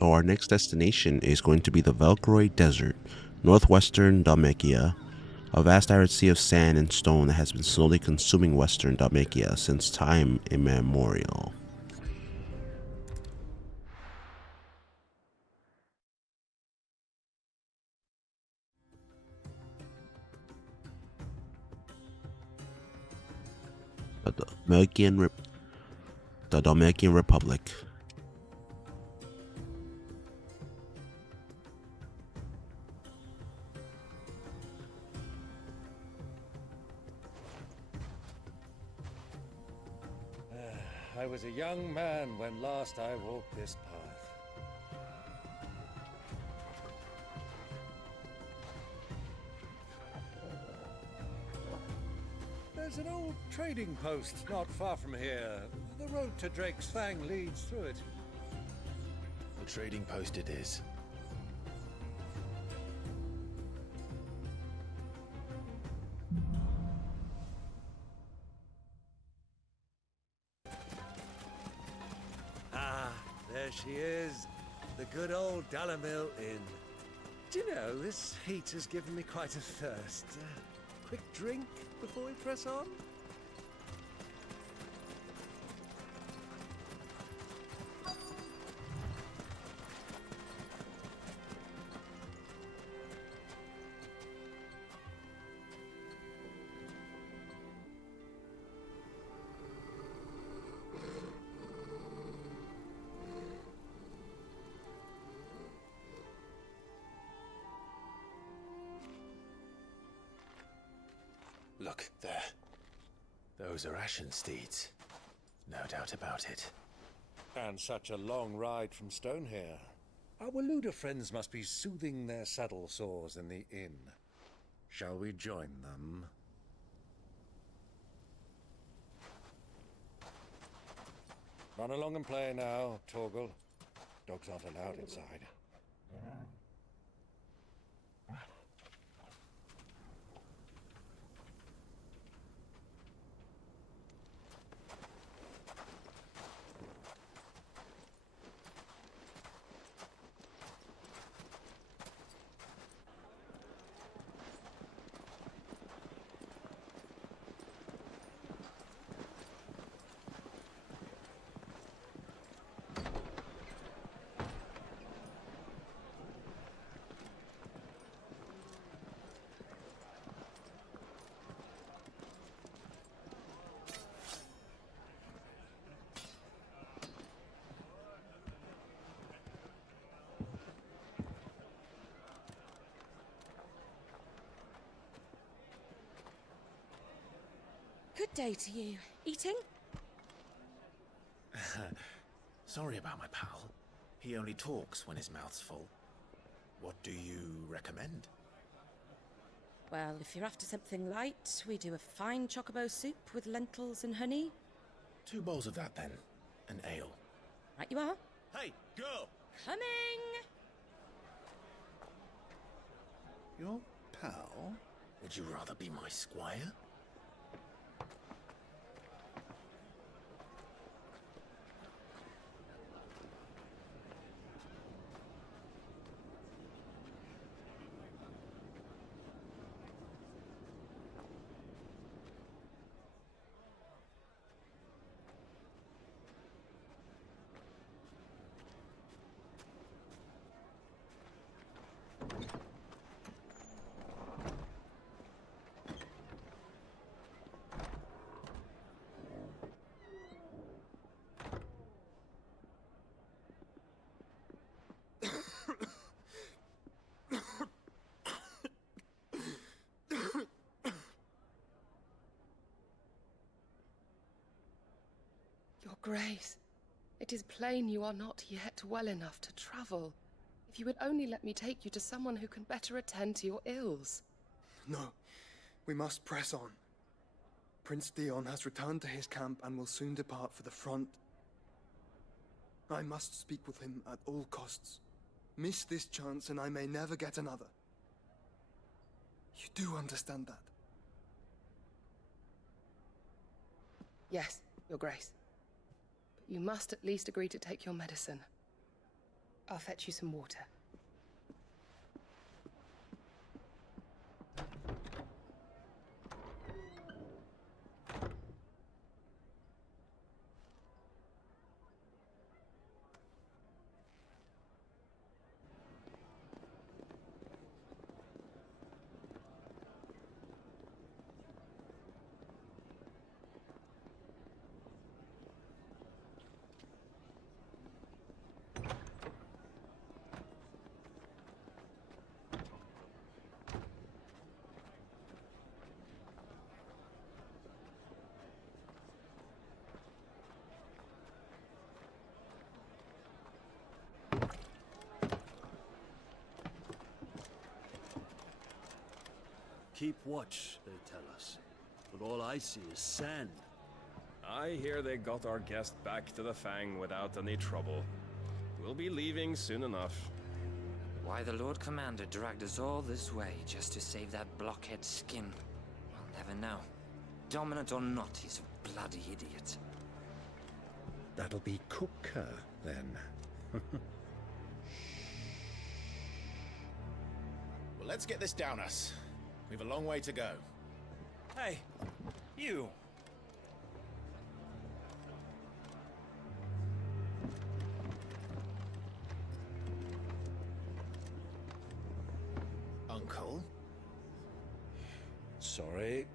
So our next destination is going to be the Velkroy Desert, northwestern Dalmatia, a vast arid sea of sand and stone that has been slowly consuming western Dalmatia since time immemorial. The Dalmatian Republic. I was a young man when last I walked this path. There's an old trading post not far from here. The road to Drake's Fang leads through it. The trading post it is. Ah, there she is. The good old Dalamil Inn. Do you know, this heat has given me quite a thirst. Quick drink before we press on? Look, there. Those are Ashen steeds. No doubt about it. And such a long ride from Stonehere. Our Waluda friends must be soothing their saddle sores in the inn. Shall we join them? Run along and play now, Torgal. Dogs aren't allowed inside. Good day to you. Eating? Sorry about my pal. He only talks when his mouth's full. What do you recommend? Well, if you're after something light, we do a fine chocobo soup with lentils and honey. 2 bowls of that then. An ale. Right you are. Hey, girl! Coming! Your pal? Would you rather be my squire? Your Grace, it is plain you are not yet well enough to travel. If you would only let me take you to someone who can better attend to your ills. No, we must press on. Prince Theon has returned to his camp and will soon depart for the front. I must speak with him at all costs. Miss this chance and I may never get another. You do understand that? Yes, Your Grace. But you must at least agree to take your medicine. I'll fetch you some water. Keep watch, they tell us. But all I see is sand. I hear they got our guest back to the Fang without any trouble. We'll be leaving soon enough. Why the Lord Commander dragged us all this way just to save that blockhead skin, we'll never know. Dominant or not, he's a bloody idiot. That'll be Cooker, then. Well, let's get this down us. We've a long way to go. Hey, you! Uncle? Sorry.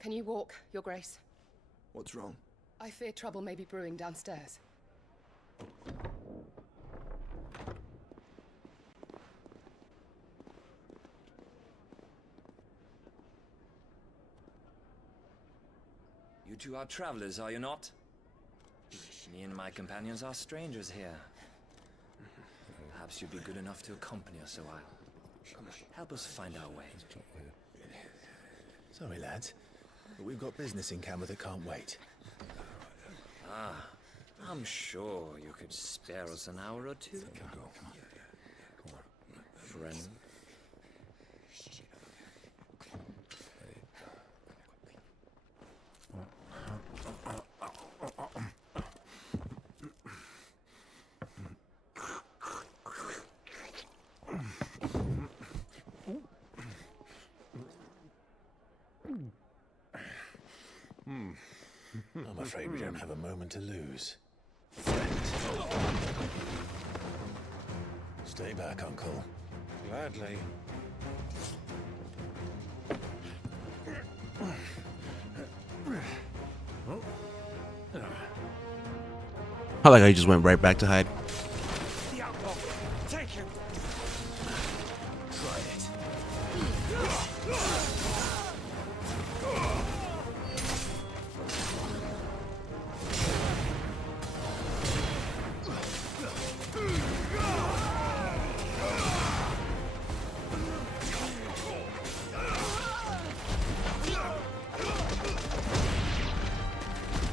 Can you walk, Your Grace? What's wrong? I fear trouble may be brewing downstairs. You two are travelers, are you not? Me and my companions are strangers here. Perhaps you'd be good enough to accompany us a while. Help us find our way. Sorry, lads, but we've got business in camera that can't wait. Ah, I'm sure you could spare us an hour or two. Friend. I'm afraid we don't have a moment to lose. Friend. Stay back, Uncle. Gladly. I like how he just went right back to hide. The outlaw! Take him! Try it.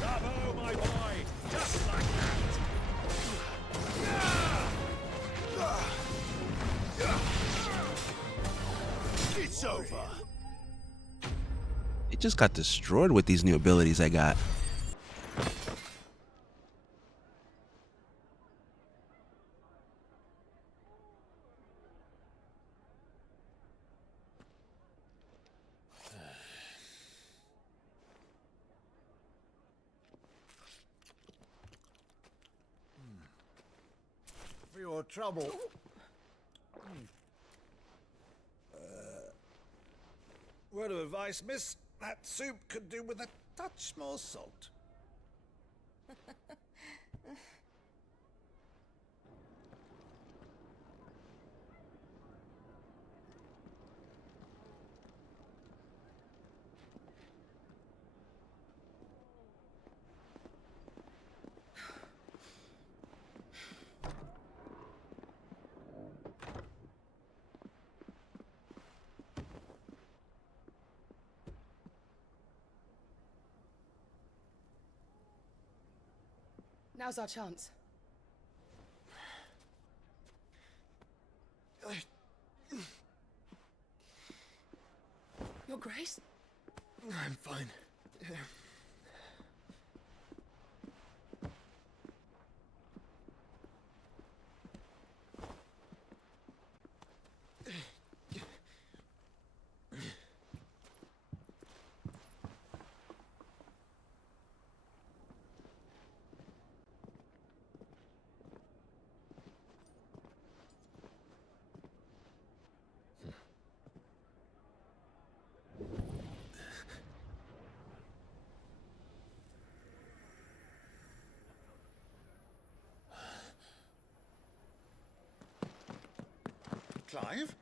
Bravo, my boy! Just like that! It's over. It just got destroyed with these new abilities I got. For your trouble. Word of advice, miss. That soup could do with a touch more salt. Now's our chance. Your Grace? I'm fine. Clive?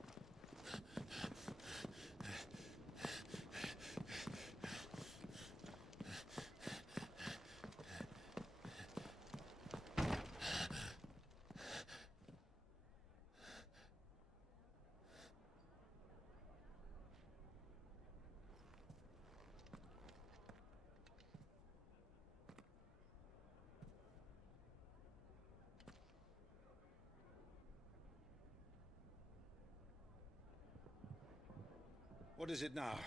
What is it now?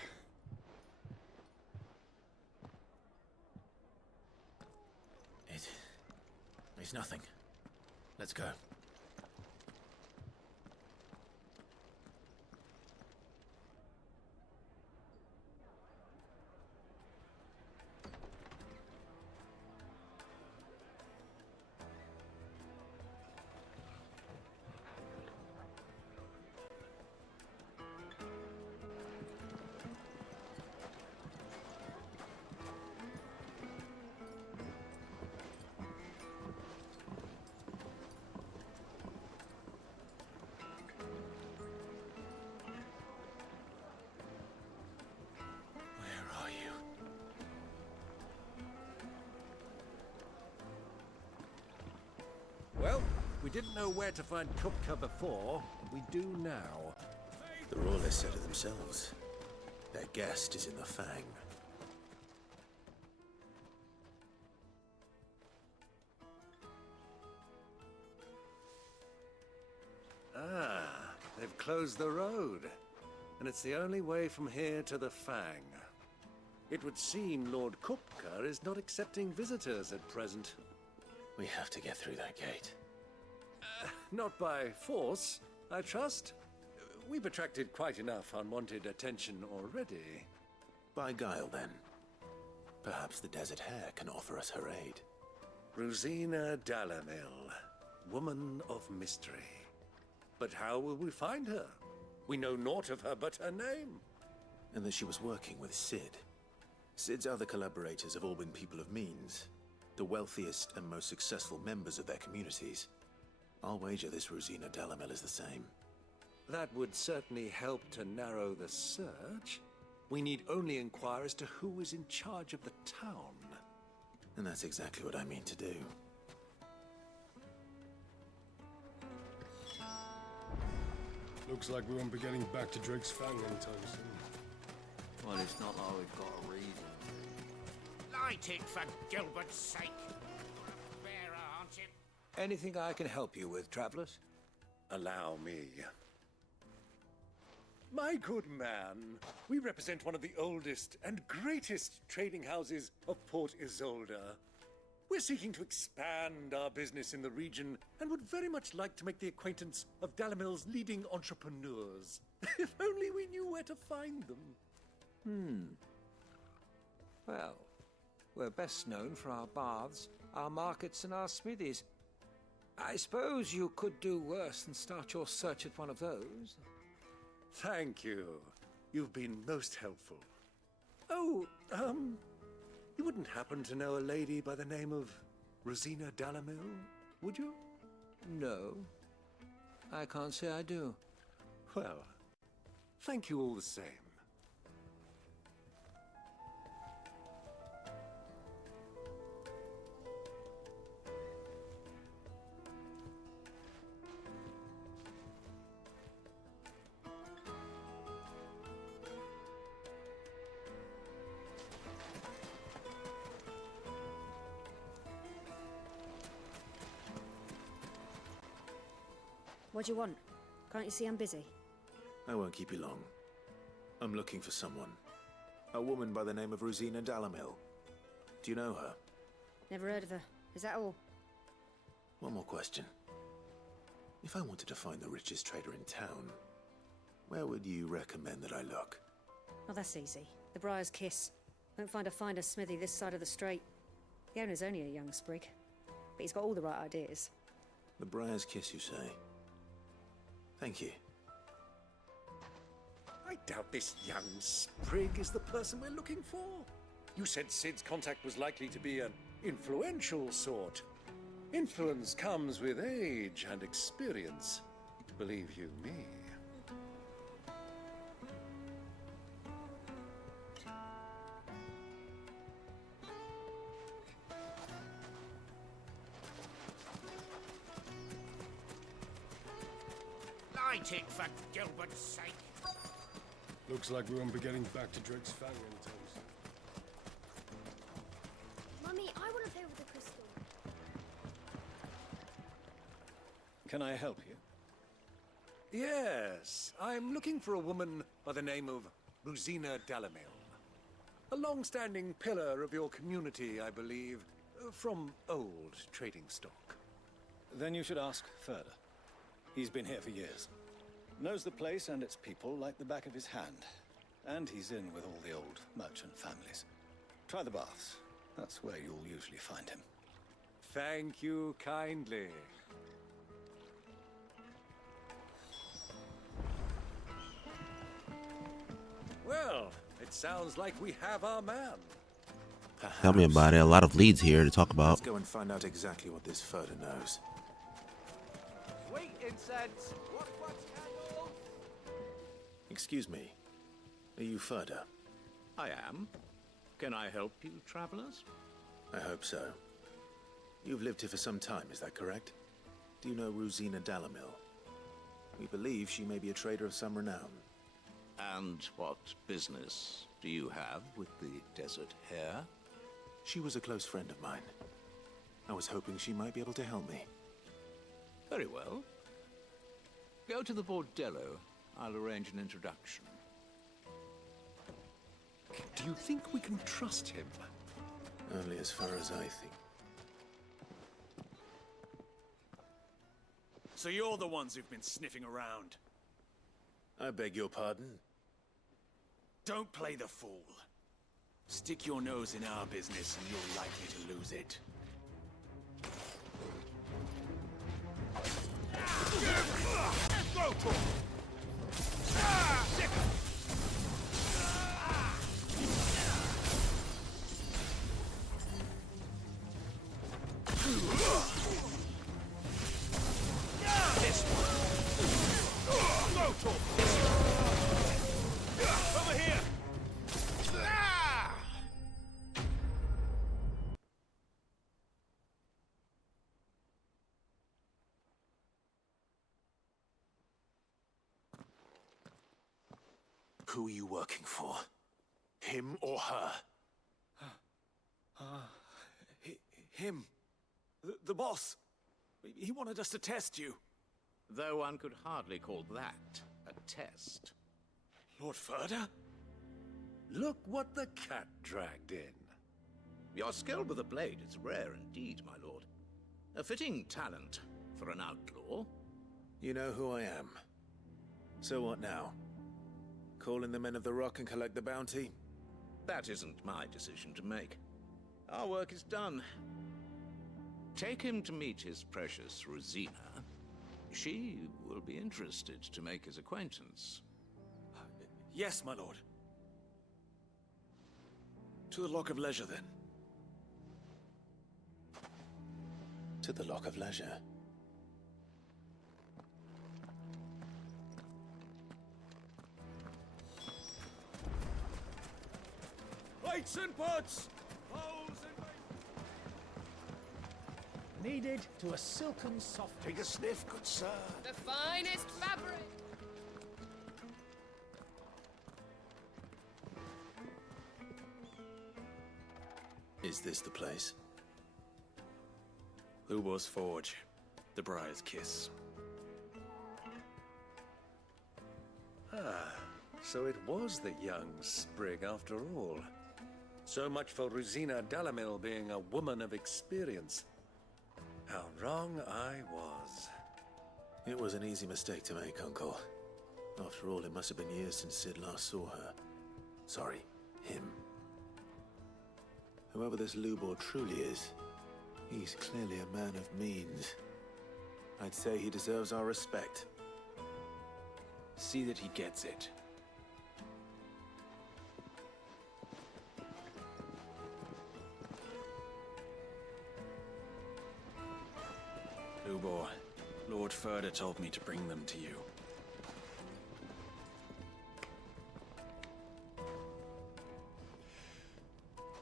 It's nothing. Let's go. Well, we didn't know where to find Kupka before. We do now. The Rawlers said it themselves. Their guest is in the Fang. Ah, they've closed the road. And it's the only way from here to the Fang. It would seem Lord Kupka is not accepting visitors at present. We have to get through that gate. Not by force, I trust. We've attracted quite enough unwanted attention already. By guile, then. Perhaps the Desert Hare can offer us her aid. Rosina Dalamil, woman of mystery. But how will we find her? We know naught of her but her name. And that she was working with Sid. Sid's other collaborators have all been people of means. The wealthiest and most successful members of their communities. I'll wager this Rosina Dalamil is the same. That would certainly help to narrow the search. We need only inquire as to who is in charge of the town. And that's exactly what I mean to do. Looks like we won't be getting back to Drake's Fang anytime soon. Well, it's not like we've got a reason to. Light it, for Gilbert's sake. You're a bearer, aren't you? Anything I can help you with, travelers? Allow me. My good man, we represent one of the oldest and greatest trading houses of Port Isolde. We're seeking to expand our business in the region and would very much like to make the acquaintance of Dalamil's leading entrepreneurs. If only we knew where to find them. Well, we're best known for our baths, our markets, and our smithies. I suppose you could do worse than start your search at one of those. Thank you. You've been most helpful. Oh, you wouldn't happen to know a lady by the name of Rosina Dalamil, would you? No, I can't say I do. Well, thank you all the same. What do you want? Can't you see I'm busy? I won't keep you long. I'm looking for someone. A woman by the name of Rosina Dalamil. Do you know her? Never heard of her. Is that all? One more question. If I wanted to find the richest trader in town, where would you recommend that I look? Oh, that's easy. The Briar's Kiss. Won't find a finer smithy this side of the strait. The owner's only a young sprig, but he's got all the right ideas. The Briar's Kiss, you say? Thank you. I doubt this young sprig is the person we're looking for. You said Sid's contact was likely to be an influential sort. Influence comes with age and experience, believe you me. Light it for Gilbert's sake. Looks like we won't be getting back to Drake's Fang anytime soon. Mummy, I want to play with the crystal. Can I help you? Yes, I'm looking for a woman by the name of Rosina Dalamil. A long-standing pillar of your community, I believe, from old trading stock. Then you should ask further. He's been here for years. Knows the place and its people like the back of his hand. And he's in with all the old merchant families. Try the baths. That's where you'll usually find him. Thank you kindly. Well, it sounds like we have our man. Tell me about it. A lot of leads here to talk about. Let's go and find out exactly what this Furter knows. Sweet incense! What's candles? Excuse me. Are you Furter? I am. Can I help you, travelers? I hope so. You've lived here for some time, is that correct? Do you know Rosina Dalamil? We believe she may be a trader of some renown. And what business do you have with the desert hare? She was a close friend of mine. I was hoping she might be able to help me. Very well. Go to the bordello. I'll arrange an introduction. Do you think we can trust him? Only as far as I think. So you're the ones who've been sniffing around? I beg your pardon? Don't play the fool. Stick your nose in our business and you're likely to lose it. Go for it! This one. Go for this one. Over here. Who are you working for? Him or her? Him. The boss. He wanted us to test you. Though one could hardly call that a test. Lord Furder? Look what the cat dragged in. Your skill with a blade is rare indeed, my lord. A fitting talent for an outlaw. You know who I am. So what now? Call in the Men of the Rock and collect the bounty? That isn't my decision to make. Our work is done. Take him to meet his precious Rosina. She will be interested to make his acquaintance. Yes, my lord. To the Lock of Leisure, then. To the Lock of Leisure. Lights and pots! Poles and... Needed to a silken soft. Take a sniff, good sir. The finest fabric! Is this the place? Lubo's Forge. The Briar's Kiss. Ah, so it was the young sprig after all. So much for Rosina Dalamil being a woman of experience. How wrong I was. It was an easy mistake to make, Uncle. After all, it must have been years since Sid last saw her. Sorry, him. Whoever this Lubor truly is, he's clearly a man of means. I'd say he deserves our respect. See that he gets it. Lubor, Lord Furder told me to bring them to you.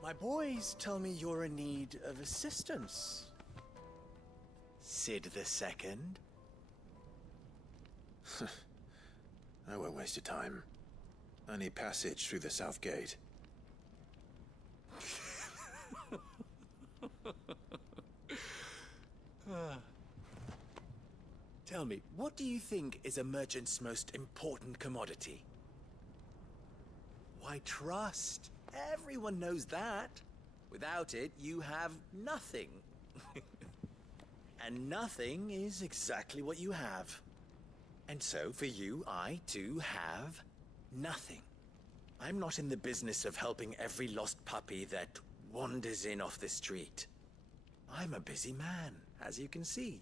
My boys tell me you're in need of assistance. Sid the Second? I won't waste your time. I need passage through the south gate. Tell me, what do you think is a merchant's most important commodity? Why, trust. Everyone knows that. Without it, you have nothing. And nothing is exactly what you have. And so, for you, I, too, have nothing. I'm not in the business of helping every lost puppy that wanders in off the street. I'm a busy man, as you can see.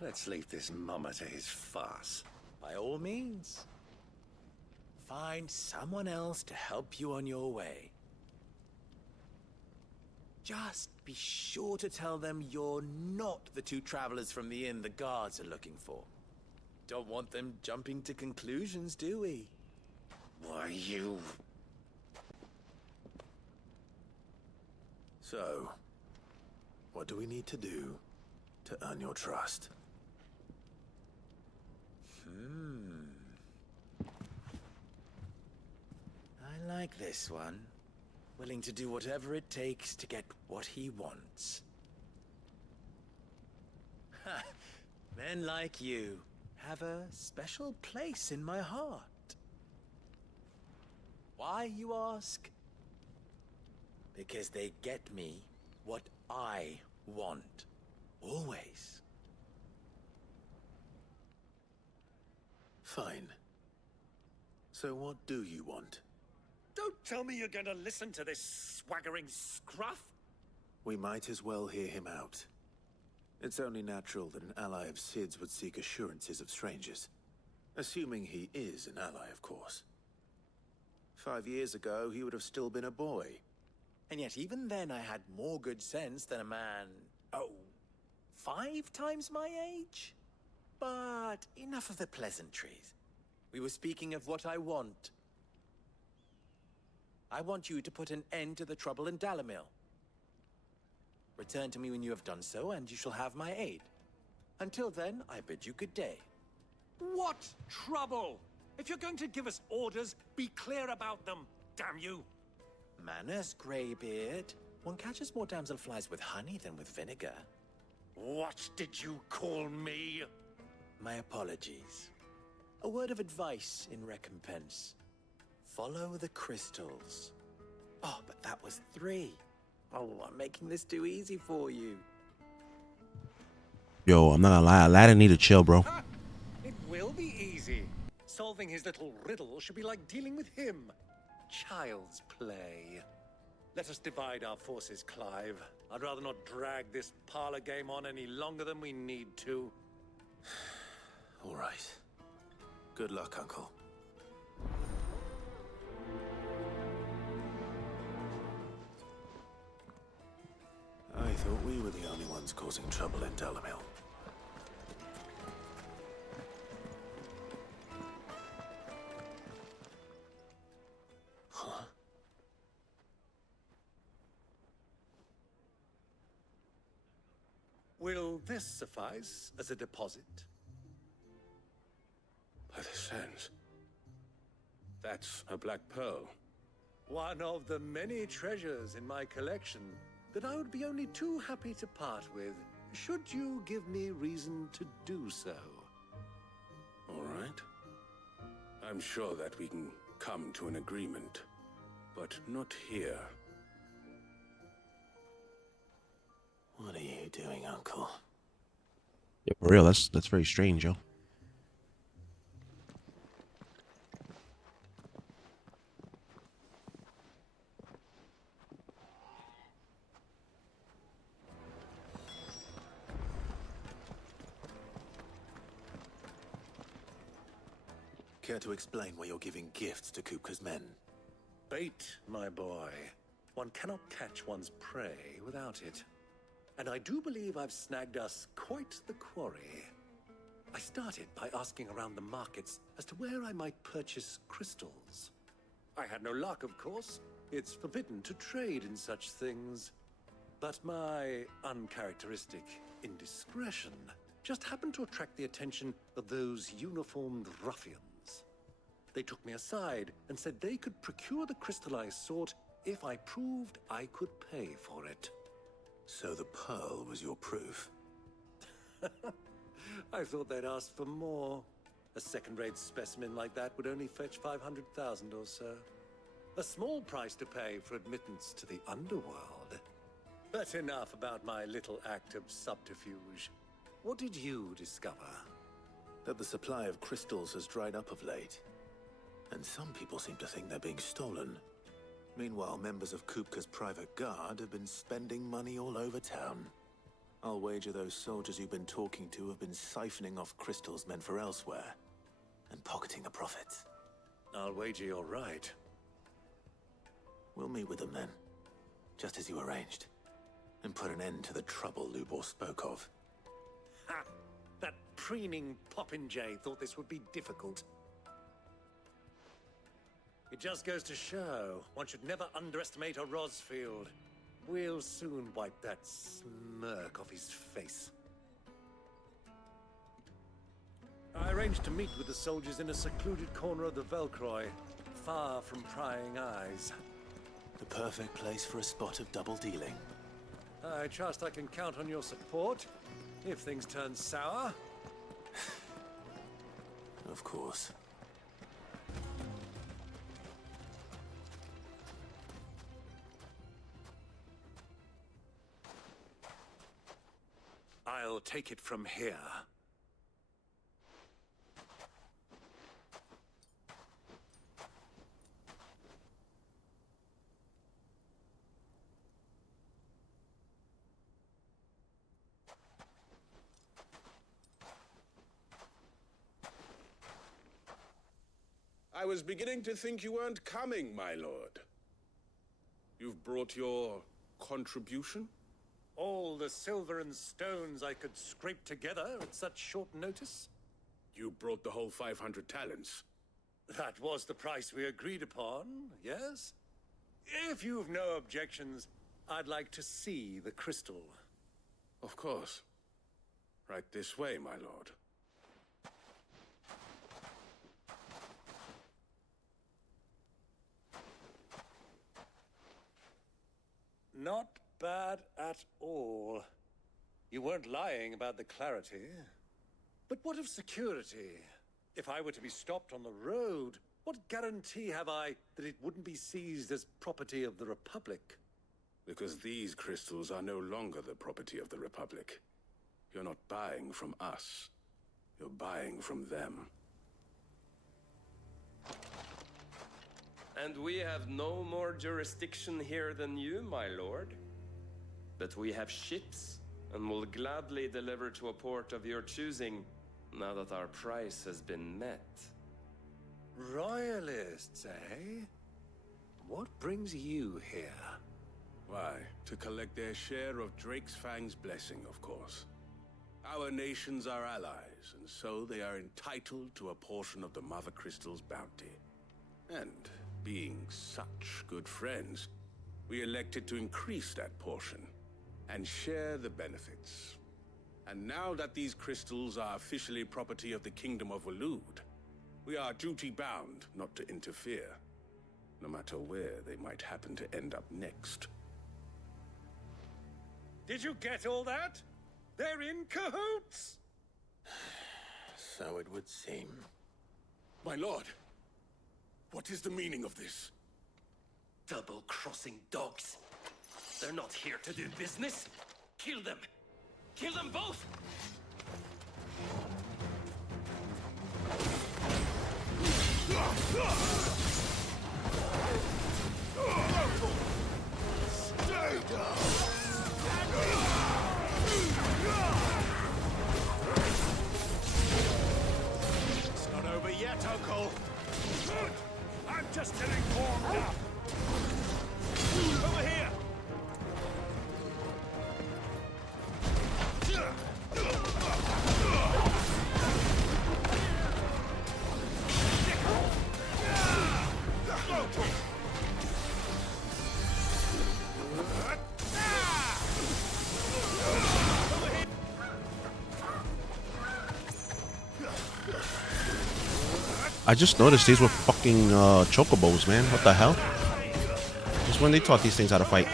Let's leave this mummer to his farce. By all means. Find someone else to help you on your way. Just be sure to tell them you're not the two travelers from the inn the guards are looking for. Don't want them jumping to conclusions, do we? Why, you... So, what do we need to do to earn your trust? I like this one. Willing to do whatever it takes to get what he wants. Ha! Men like you have a special place in my heart. Why, you ask? Because they get me what I want. Always. Fine. So what do you want? Don't tell me you're going to listen to this swaggering scruff! We might as well hear him out. It's only natural that an ally of Sid's would seek assurances of strangers. Assuming he is an ally, of course. 5 years ago, he would have still been a boy. And yet even then I had more good sense than a man, 5 times my age? But enough of the pleasantries. We were speaking of what I want. I want you to put an end to the trouble in Dalamil. Return to me when you have done so, and you shall have my aid. Until then, I bid you good day. What trouble? If you're going to give us orders, be clear about them, damn you! Manners, Greybeard. One catches more damselflies with honey than with vinegar. What did you call me? My apologies. A word of advice in recompense. Follow the crystals. Oh, but that was 3. Oh, I'm making this too easy for you. Yo, I'm not gonna lie, Aladdin need to chill, bro. It will be easy. Solving his little riddle should be like dealing with him. Child's play. Let us divide our forces, Clive. I'd rather not drag this parlor game on any longer than we need to. All right. Good luck, Uncle. I thought we were the only ones causing trouble in Dalamil. Huh? Will this suffice as a deposit? By the sands. That's a black pearl. One of the many treasures in my collection that I would be only too happy to part with, should you give me reason to do so. All right. I'm sure that we can come to an agreement, but not here. What are you doing, Uncle? Yeah, for real, that's very strange, yo. Care to explain why you're giving gifts to Kupka's men? Bait, my boy. One cannot catch one's prey without it. And I do believe I've snagged us quite the quarry. I started by asking around the markets as to where I might purchase crystals. I had no luck, of course. It's forbidden to trade in such things. But my uncharacteristic indiscretion just happened to attract the attention of those uniformed ruffians. They took me aside and said they could procure the crystal I sought if I proved I could pay for it. So the pearl was your proof? I thought they'd ask for more. A second-rate specimen like that would only fetch 500,000 or so. A small price to pay for admittance to the underworld. But enough about my little act of subterfuge. What did you discover? That the supply of crystals has dried up of late. And some people seem to think they're being stolen. Meanwhile, members of Kupka's private guard have been spending money all over town. I'll wager those soldiers you've been talking to have been siphoning off crystals meant for elsewhere, and pocketing the profits. I'll wager you're right. We'll meet with them then, just as you arranged, and put an end to the trouble Lubor spoke of. Ha! That preening popinjay thought this would be difficult. It just goes to show, one should never underestimate a Rosfield. We'll soon wipe that smirk off his face. I arranged to meet with the soldiers in a secluded corner of the Velcroy, far from prying eyes. The perfect place for a spot of double dealing. I trust I can count on your support, if things turn sour. Of course. I'll take it from here. I was beginning to think you weren't coming, my lord. You've brought your contribution? All the silver and stones I could scrape together at such short notice? You brought the whole 500 talents. That was the price we agreed upon, yes? If you've no objections, I'd like to see the crystal. Of course. Right this way, my lord. Not bad at all. You weren't lying about the clarity. But what of security? If I were to be stopped on the road, what guarantee have I that it wouldn't be seized as property of the Republic? Because these crystals are no longer the property of the Republic. You're not buying from us. You're buying from them. And we have no more jurisdiction here than you, my lord. But we have ships, and will gladly deliver to a port of your choosing, now that our price has been met. Royalists, eh? What brings you here? Why, to collect their share of Drake's Fang's blessing, of course. Our nations are allies, and so they are entitled to a portion of the Mother Crystal's bounty. And being such good friends, we elected to increase that portion and share the benefits. And now that these crystals are officially property of the Kingdom of Waloed, we are duty-bound not to interfere, no matter where they might happen to end up next. Did you get all that? They're in cahoots! So it would seem. My lord, What is the meaning of this? Double-crossing dogs. They're not here to do business. Kill them. Kill them both! Stay down! It's not over yet, Uncle. Good! I'm just getting warmed up. Over here! I just noticed these were fucking chocobos, man. What the hell? Just when they taught these things how to fight.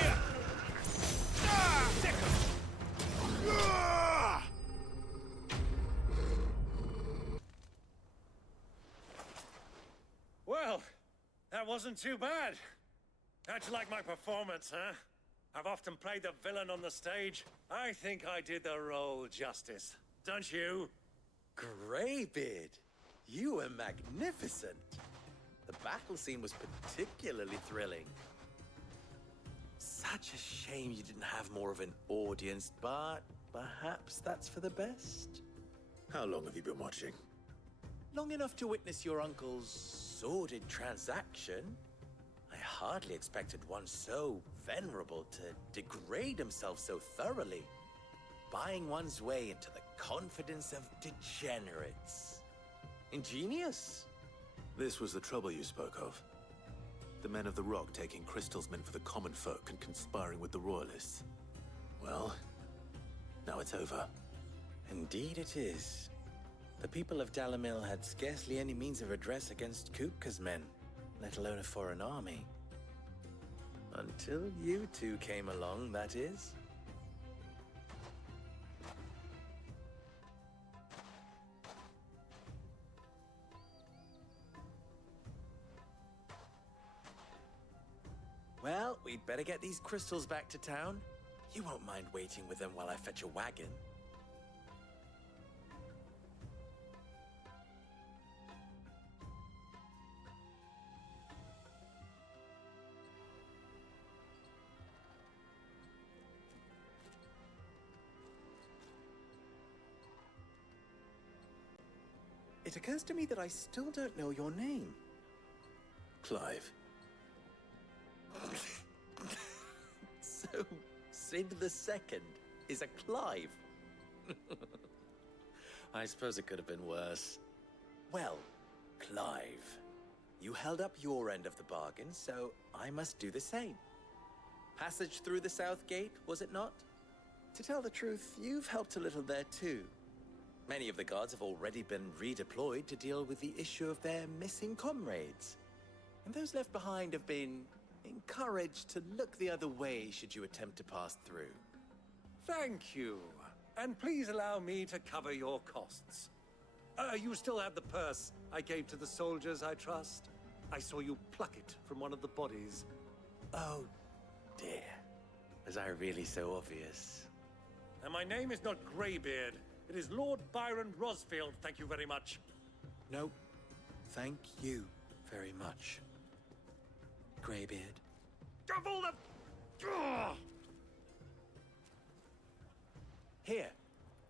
Well, that wasn't too bad. How'd you like my performance, huh? I've often played the villain on the stage. I think I did the role justice. Don't you? Greybeard, you were magnificent. The battle scene was particularly thrilling. Such a shame you didn't have more of an audience, but perhaps that's for the best. How long have you been watching? Long enough to witness your uncle's sordid transaction. I hardly expected one so venerable to degrade himself so thoroughly, buying one's way into the confidence of degenerates. Ingenious. This was the trouble you spoke of. The men of the Rock taking crystals meant for the common folk and conspiring with the Royalists. Well, now it's over. Indeed it is. The people of Dalamil had scarcely any means of redress against Kupka's men, let alone a foreign army. Until you two came along, that is. Well, we'd better get these crystals back to town. You won't mind waiting with them while I fetch a wagon. It occurs to me that I still don't know your name. Clive. So, Sid the Second is a Clive. I suppose it could have been worse. Well, Clive, you held up your end of the bargain, so I must do the same. Passage through the South Gate, was it not? To tell the truth, you've helped a little there too. Many of the guards have already been redeployed to deal with the issue of their missing comrades. And those left behind have been encouraged to look the other way should you attempt to pass through. Thank you. And please allow me to cover your costs. You still have the purse I gave to the soldiers, I trust? I saw you pluck it from one of the bodies. Oh, dear. Was I really so obvious? And my name is not Greybeard. It is Lord Byron Rosfield, thank you very much. No, thank you very much, Greybeard. Of all the... Ugh! Here,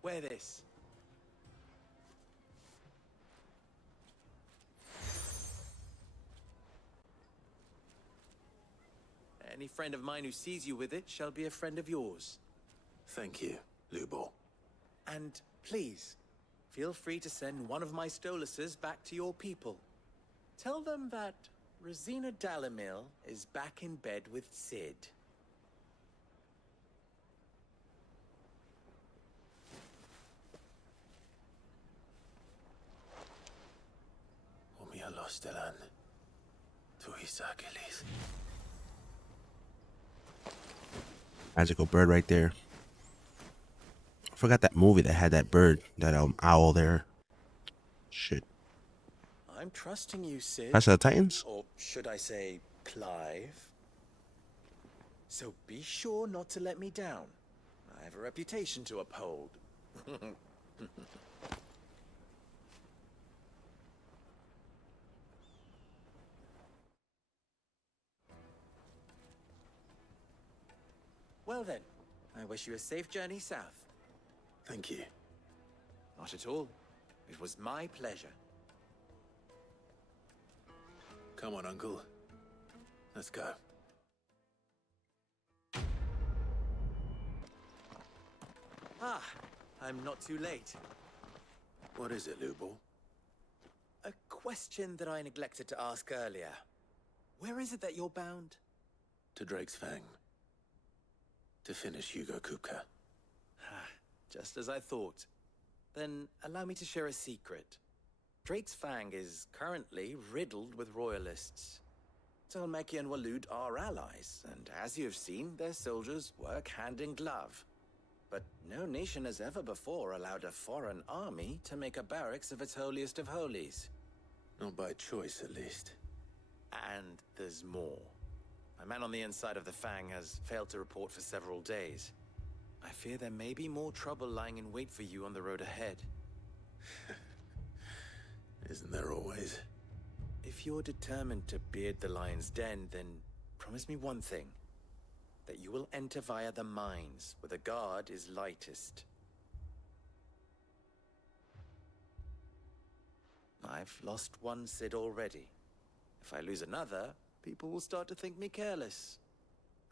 wear this. Any friend of mine who sees you with it shall be a friend of yours. Thank you, Lubor. And please, feel free to send one of my Stoluses back to your people. Tell them that Rosina Dalamil is back in bed with Sid. Stelan. Tuisakelis. Magical bird right there. I forgot that movie that had that bird, that owl there. Shit. I'm I'm trusting you, Sid. Clash of the Titans? Or should I say, Clive? So be sure not to let me down. I have a reputation to uphold. Well then, I wish you a safe journey south. Thank you. Not at all. It was my pleasure. Come on, Uncle. Let's go. Ah, I'm not too late. What is it, Lubo? A question that I neglected to ask earlier. Where is it that you're bound? To Drake's Fang. To finish Hugo Kupka. Just as I thought. Then allow me to share a secret. Drake's Fang is currently riddled with royalists. Dhalmekia and Waloed are allies, and as you have seen, their soldiers work hand in glove. But no nation has ever before allowed a foreign army to make a barracks of its holiest of holies. Not by choice, at least. And there's more. My man on the inside of the Fang has failed to report for several days. I fear there may be more trouble lying in wait for you on the road ahead. Isn't there always? If you're determined to beard the lion's den, then promise me one thing. That you will enter via the mines, where the guard is lightest. I've lost one Sid already. If I lose another, people will start to think me careless.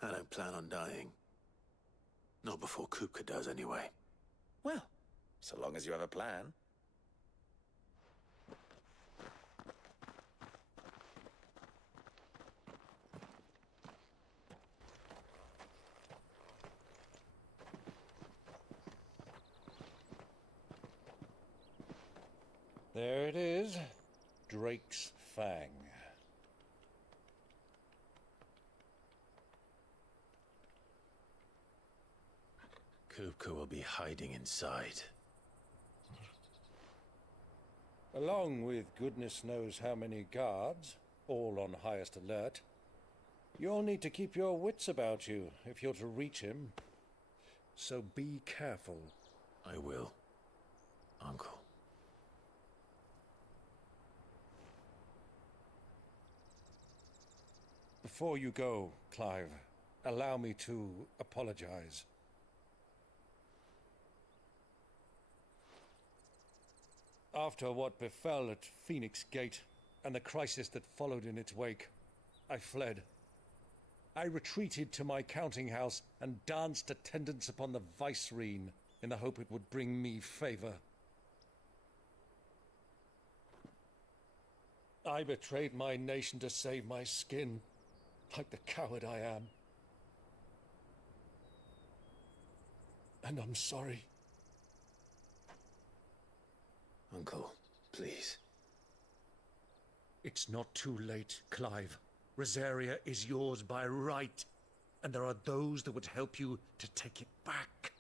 I don't plan on dying. Not before Kupka does, anyway. Well, so long as you have a plan. There it is. Drake's Fang. Kupka will be hiding inside. Along with goodness knows how many guards, all on highest alert. You'll need to keep your wits about you if you're to reach him. So be careful. I will, Uncle. Before you go, Clive, allow me to apologize. After what befell at Phoenix Gate and the crisis that followed in its wake, I fled. I retreated to my counting house and danced attendance upon the vicereine in the hope it would bring me favor. I betrayed my nation to save my skin, like the coward I am. And I'm sorry. Uncle, please. It's not too late, Clive. Rosaria is yours by right, and there are those that would help you to take it back.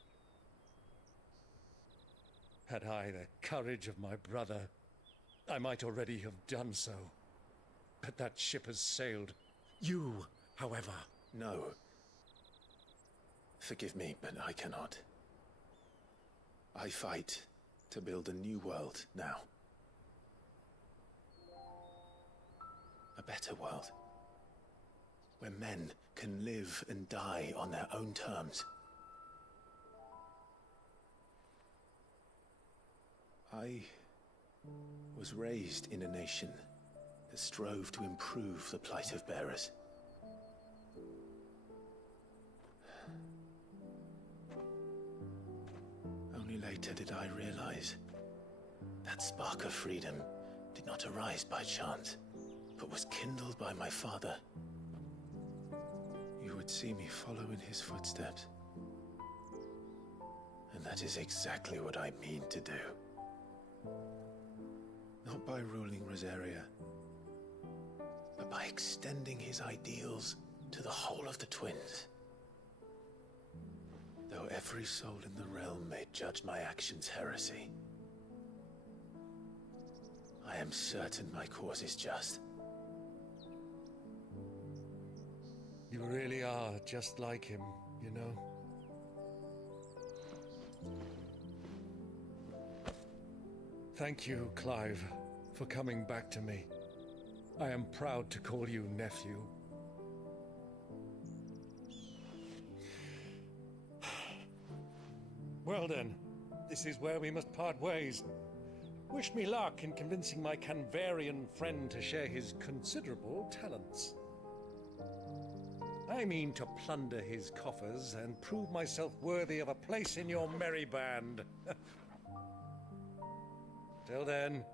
Had I the courage of my brother, I might already have done so. But that ship has sailed. You, however... No. Forgive me, but I cannot. I fight to build a new world now. A better world. Where men can live and die on their own terms. I was raised in a nation that strove to improve the plight of bearers. Only later did I realize that spark of freedom did not arise by chance, but was kindled by my father. You would see me follow in his footsteps. And that is exactly what I mean to do. Not by ruling Rosaria, but by extending his ideals to the whole of the twins. Though every soul in the realm may judge my actions heresy, I I am certain my cause is just. You really are just like him, you know? Thank you, Clive, for coming back to me. I am proud to call you nephew. Well then, this is where we must part ways. Wish me luck in convincing my Canvarian friend to share his considerable talents. I mean to plunder his coffers and prove myself worthy of a place in your merry band. Till then,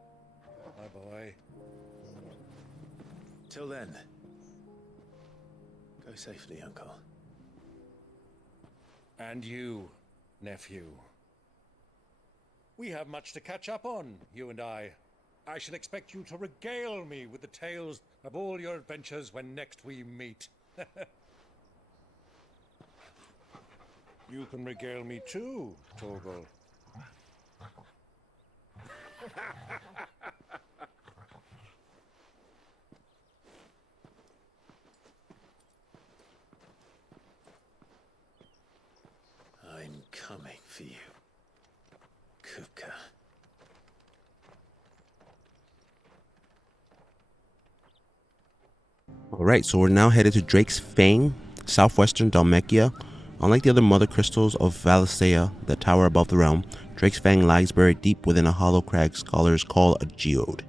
my boy. Till then, go safely, Uncle. And you, nephew. We have much to catch up on, you and I. I shall expect you to regale me with the tales of all your adventures when next we meet. You can regale me too, Torgal. I'm coming for you, Kupka. Alright, so we're now headed to Drake's Fang, southwestern Dhalmekia. Unlike the other mother crystals of Valisthea that tower above the realm, Drake's Fang lies buried deep within a hollow crag scholars call a geode.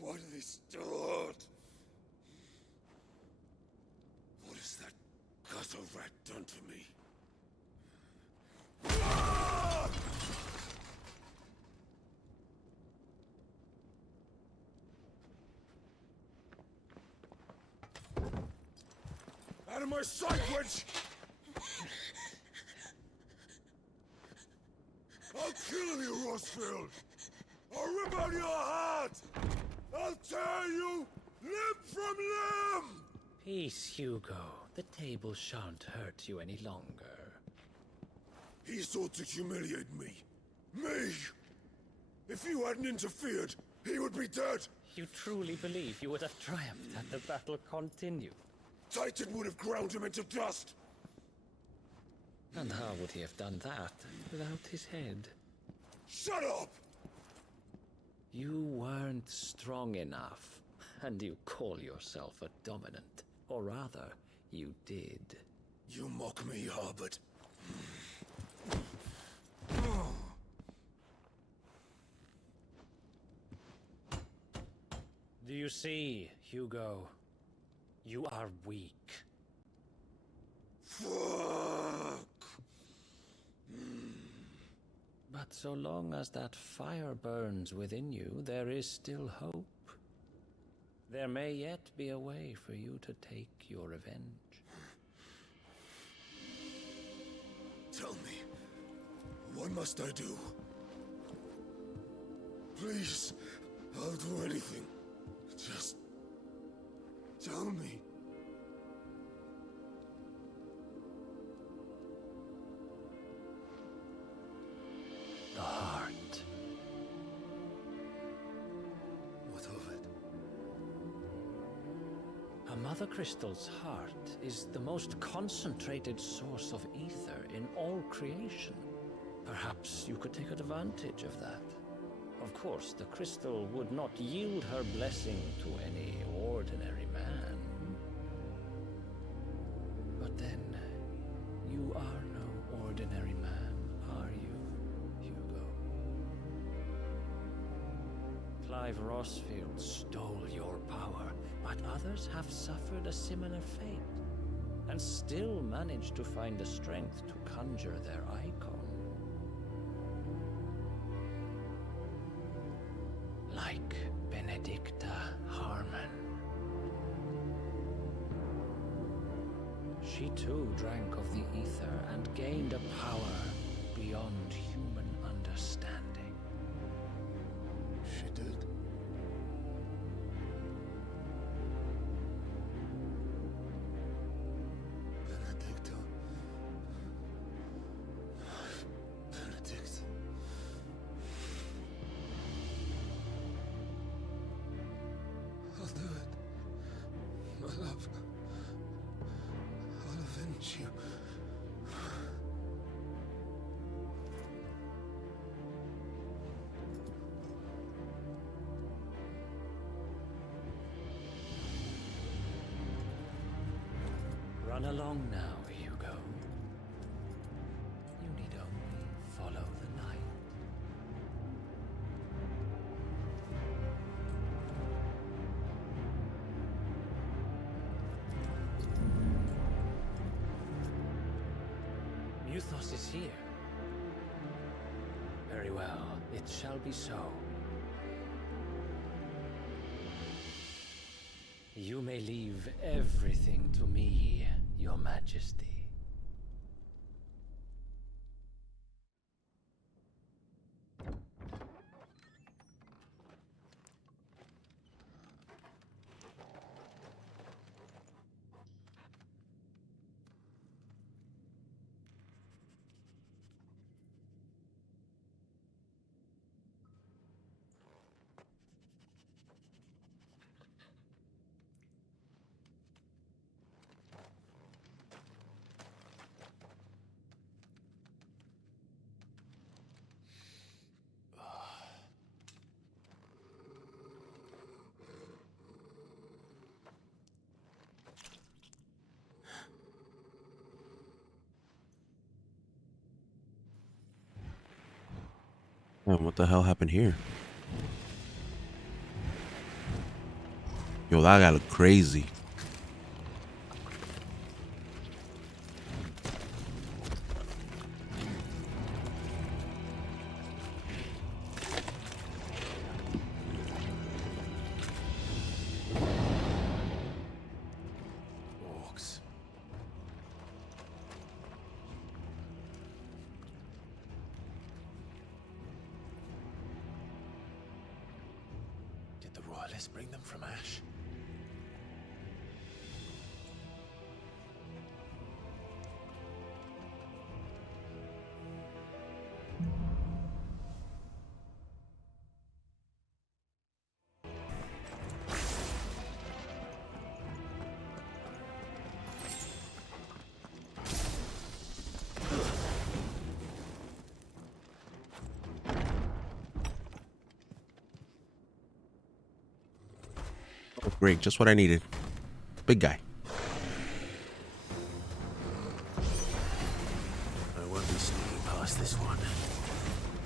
What are they stored? What has that gutter rat done to me? Out of my sight, witch! I'll kill you, Rossfield! I'll rip out your heart! I'll tear you limb from limb! Peace, Hugo. The table shan't hurt you any longer. He sought to humiliate me. Me! If you hadn't interfered, he would be dead! You truly believe you would have triumphed had the battle continued? Titan would have ground him into dust! And how would he have done that without his head? Shut up! You weren't strong enough, and you call yourself a dominant. Or rather, you did. You mock me, Harbert. Do you see, Hugo? You are weak. Fuck! But so long as that fire burns within you, there is still hope. There may yet be a way for you to take your revenge. Tell me, what must I do? Please, I'll do anything. Just tell me. The heart. What of it? A mother crystal's heart is the most concentrated source of ether in all creation. Perhaps you could take advantage of that. Of course, the crystal would not yield her blessing to any ordinary man. But then, you are no ordinary man, are you, Hugo? Clive Rossfield stole your power, but others have suffered a similar fate, and still managed to find the strength to conjure their icon. Like Benedicta Harmon. She too drank of the ether and gained a power beyond human understanding. She did. Benedicto. Benedict. I'll do it. My love. I'll avenge you. Run along now, Hugo. You need only follow the night. Muthos is here. Very well, it shall be so. You may leave everything to me, Your Majesty. Man, what the hell happened here? Yo, that guy look crazy. Orcs. Did the royalists bring them from Ash? Oh, great, just what I needed. Big guy. I won't be sneaking past this one.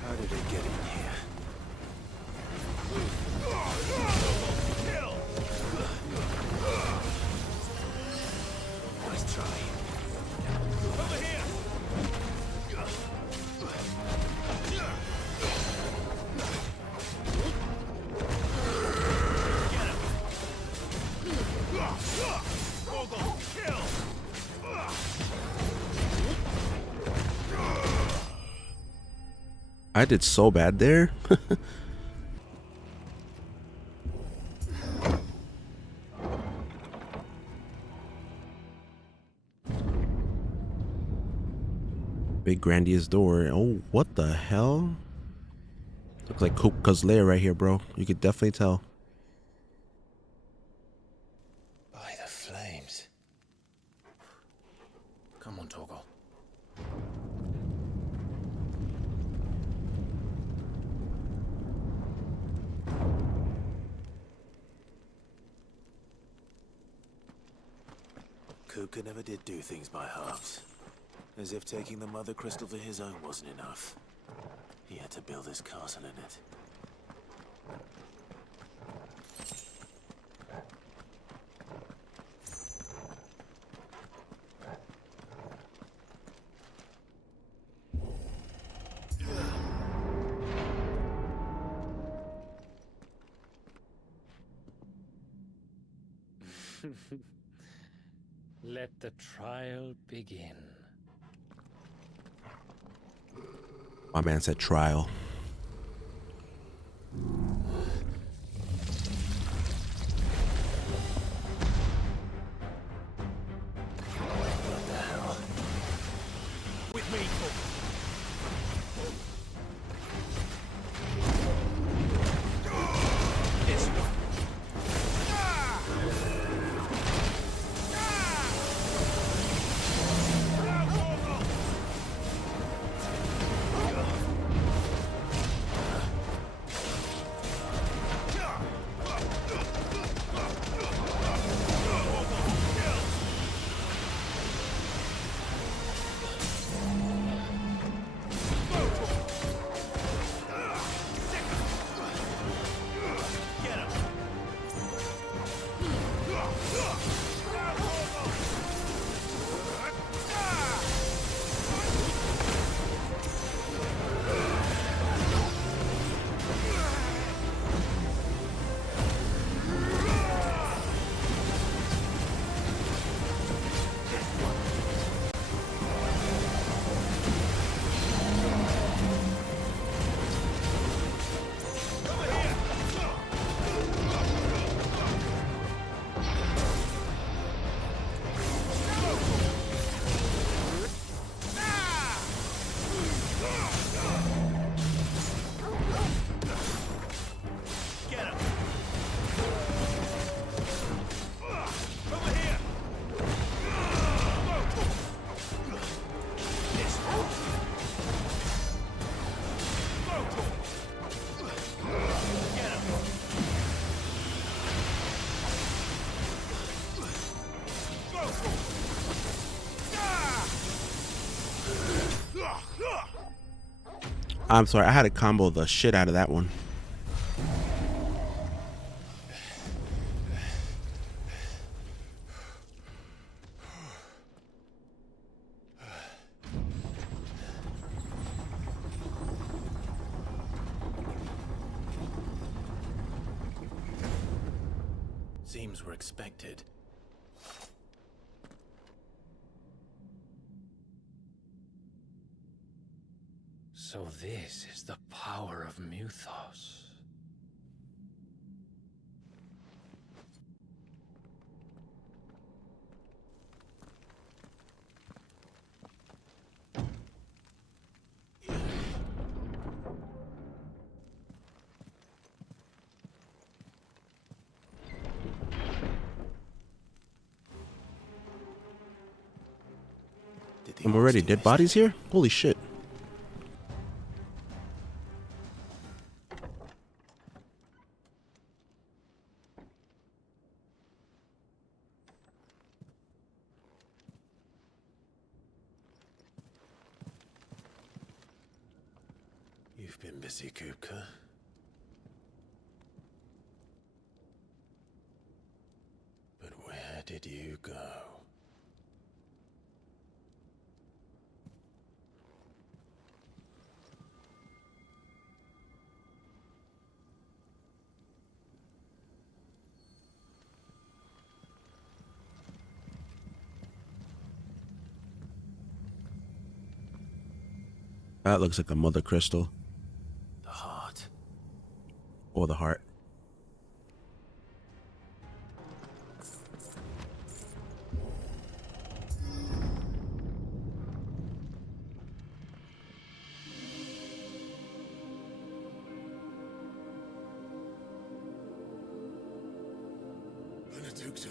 How did it get in here? Nice try. Over here! I did so bad there. Big grandiose door. Oh, what the hell? Looks like Kupka's lair right here, bro. You could definitely tell. By the flames. Come on, Torgal. Kupka never did do things by halves. As if taking the Mother Crystal for his own wasn't enough. He had to build his castle in it. Let the trial begin. My man said trial. What the hell? With me, I'm sorry, I had to combo the shit out of that one. Seems we're expected. So this is the power of Muthos. I'm already dead bodies here? Holy shit. You've been busy, Kupka. But where did you go? That looks like a mother crystal. The heart. Or the heart. Benedicta,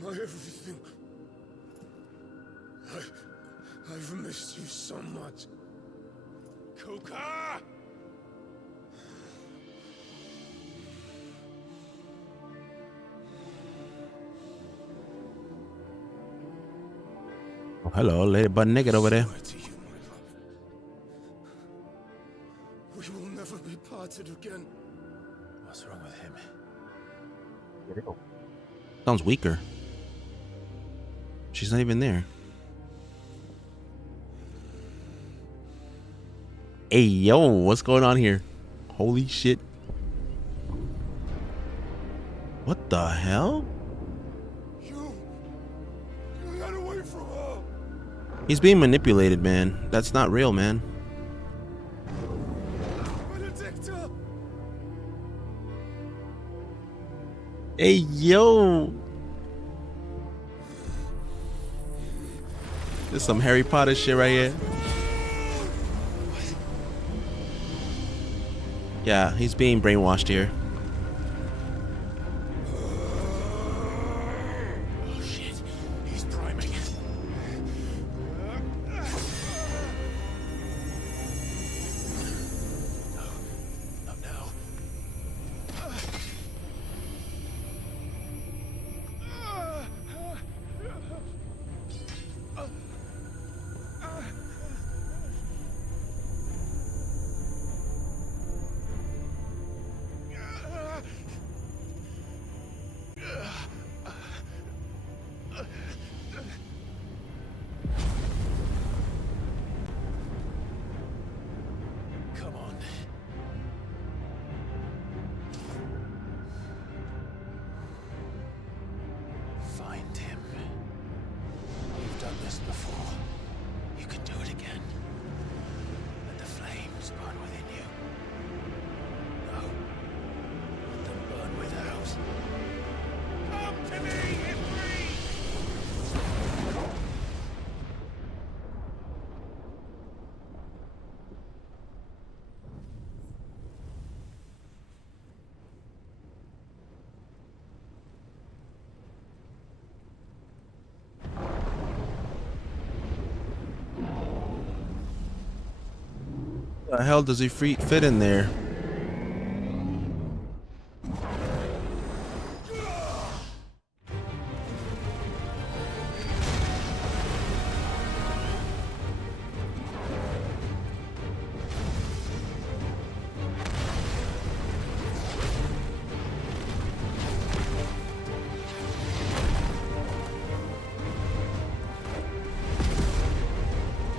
my everything. I've missed you so much. Kuka! Oh, hello, lady butt naked over there. We will never be parted again. What's wrong with him? Sounds weaker. She's not even there. Hey, yo, what's going on here? Holy shit. What the hell? He's being manipulated, man. That's not real, man. Hey, yo. This is some Harry Potter shit right here. Yeah, he's being brainwashed here. Oh shit, he's priming. No, not now. Come on. Find him. You've done this before. You can do it again. Let the flames burn within you. No. Let them burn without. Come to me, Ifrit! The hell does he fit in there?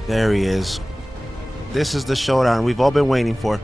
There he is. This is the showdown we've all been waiting for.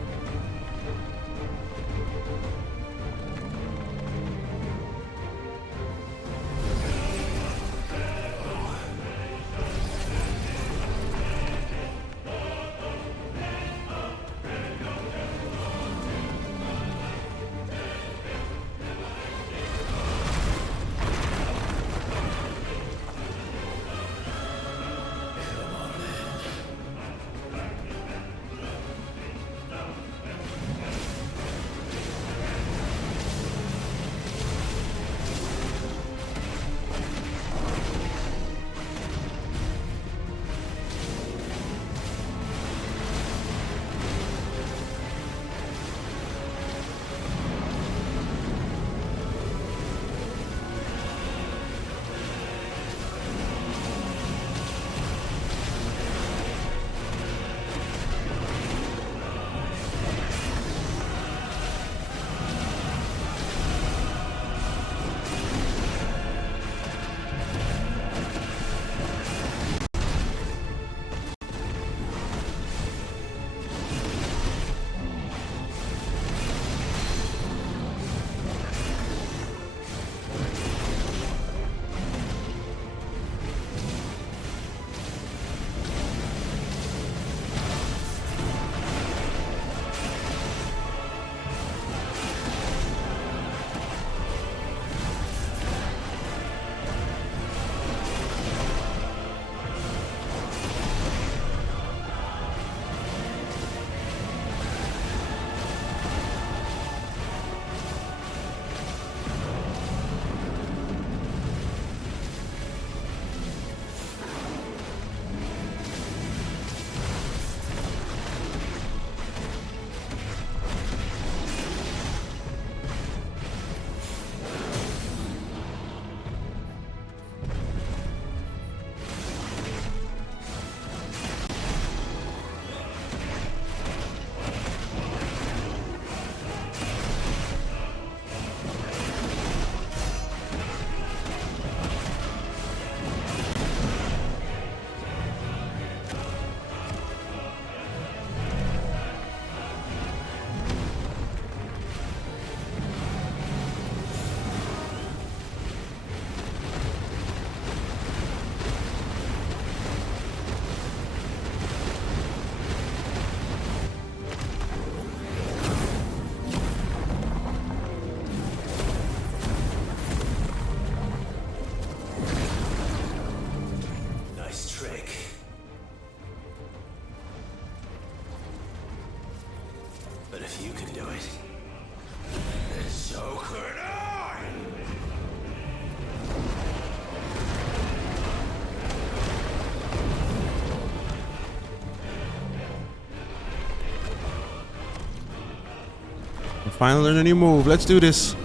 finally learned a new move. Let's do this.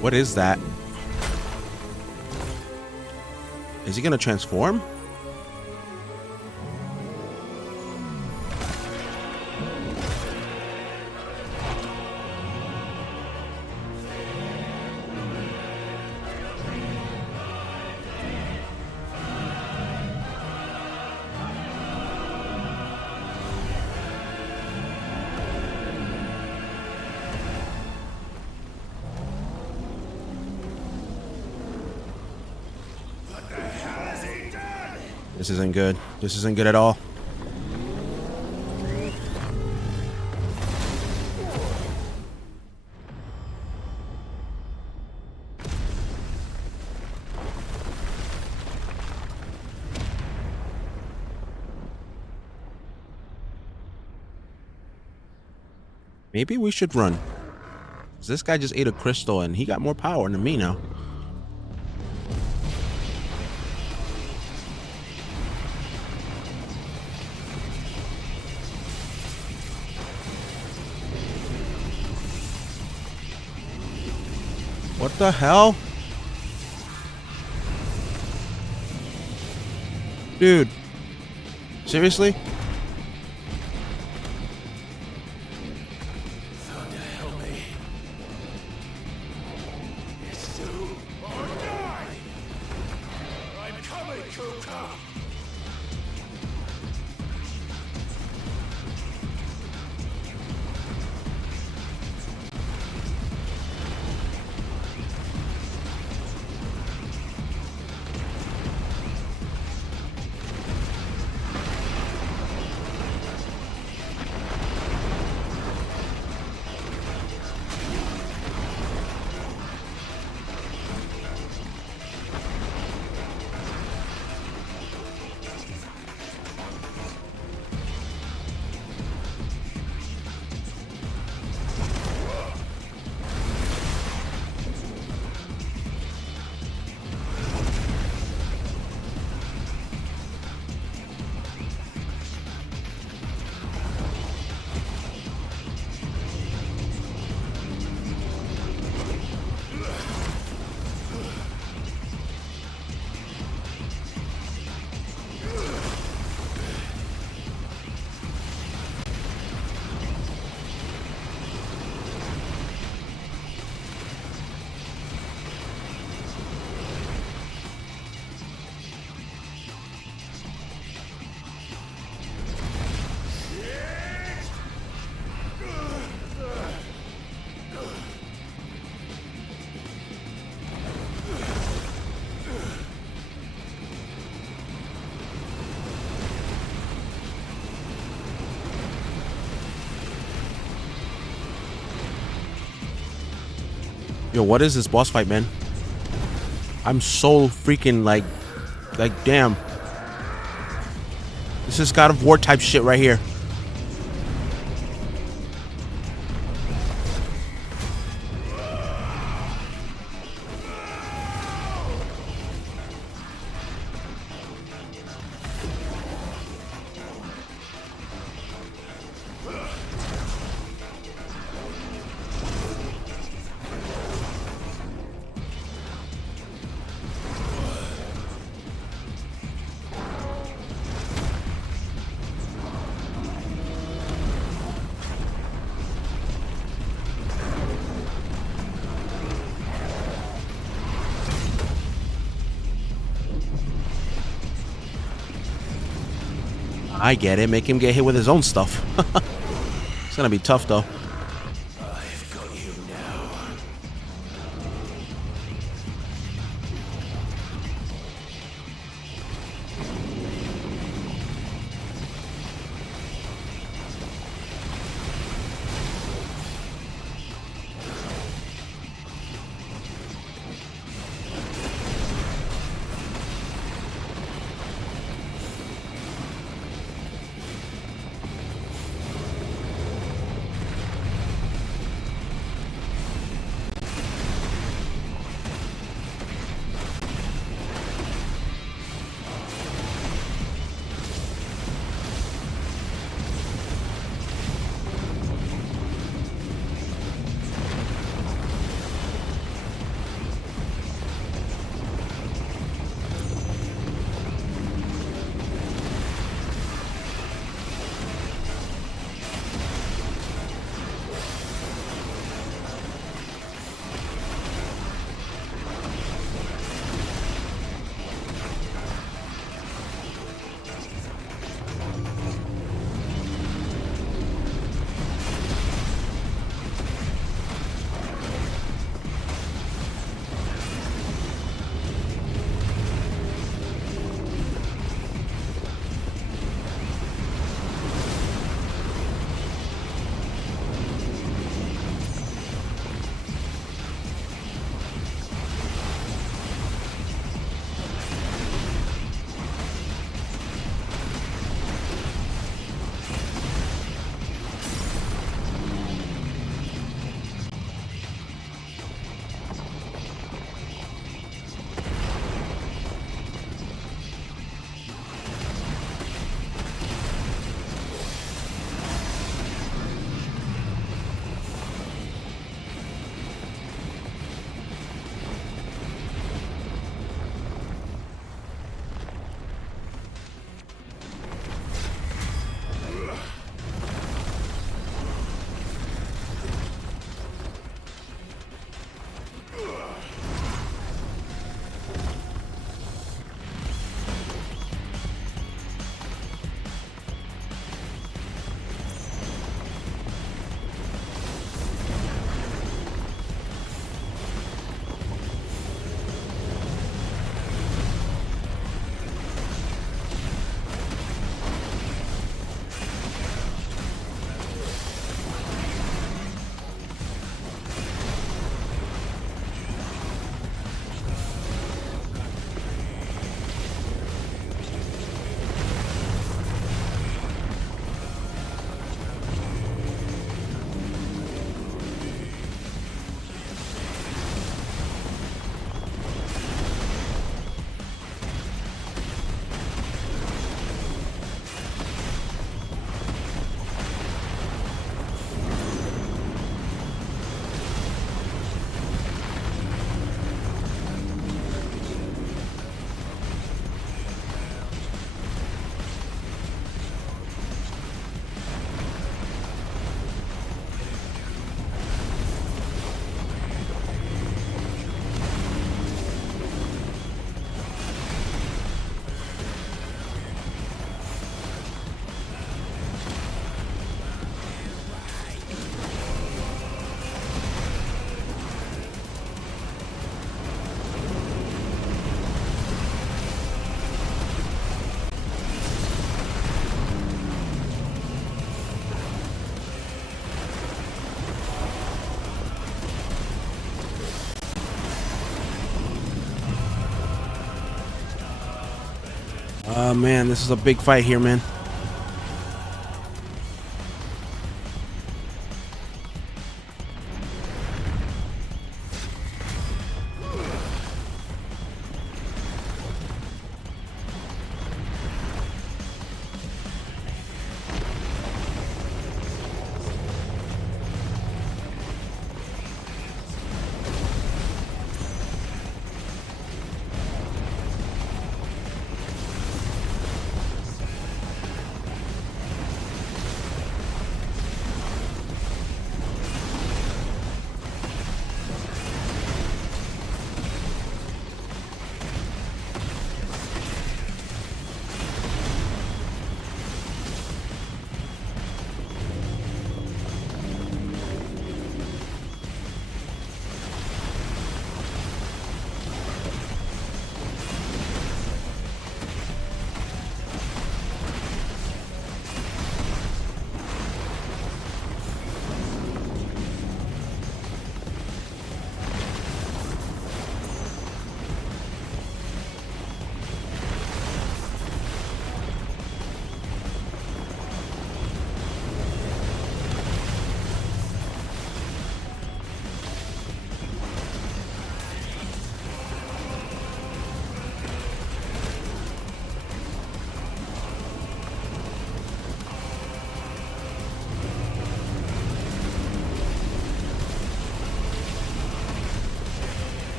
What is that? Is he gonna transform? This isn't good. This isn't good at all. Maybe we should run. 'Cause this guy just ate a crystal and he got more power than me now. What the hell? Dude. Seriously? Yo, what is this boss fight, man? I'm so freaking like damn. This is God of War type shit right here. I get it. Make him get hit with his own stuff. It's gonna be tough, though. I've got you now. Man, this is a big fight here, man.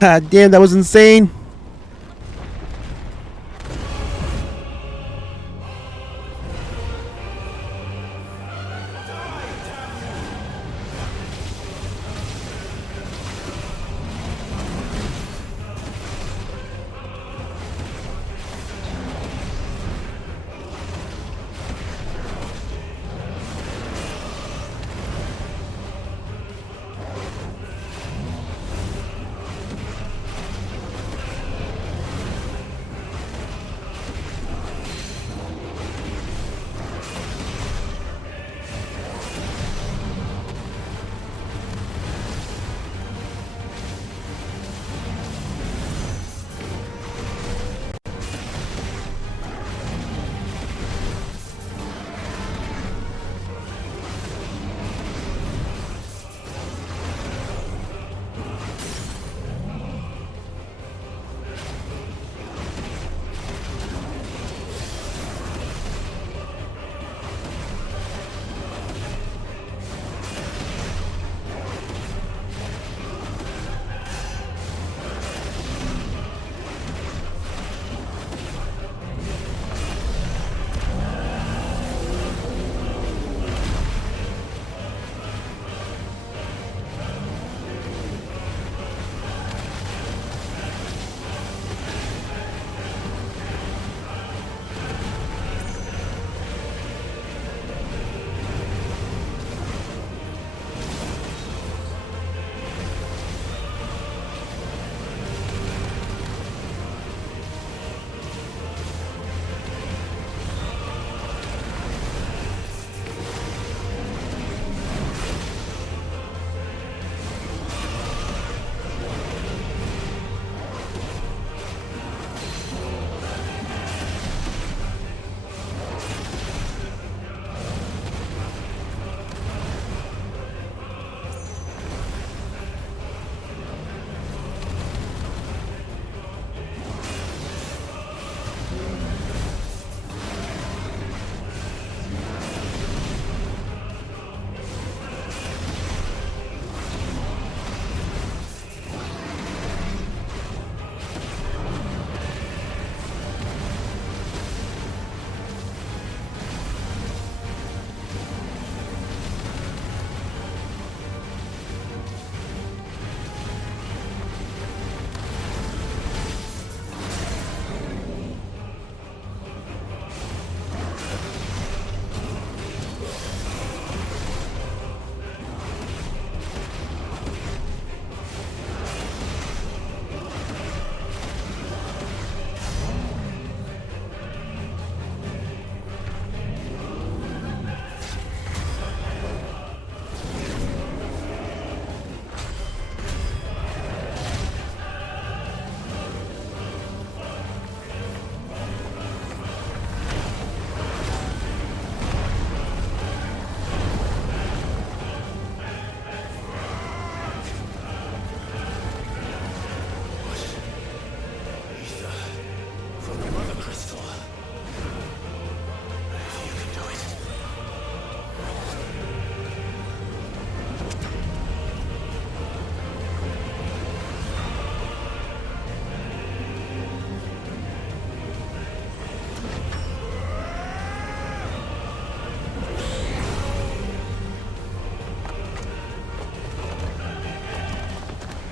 God damn, that was insane.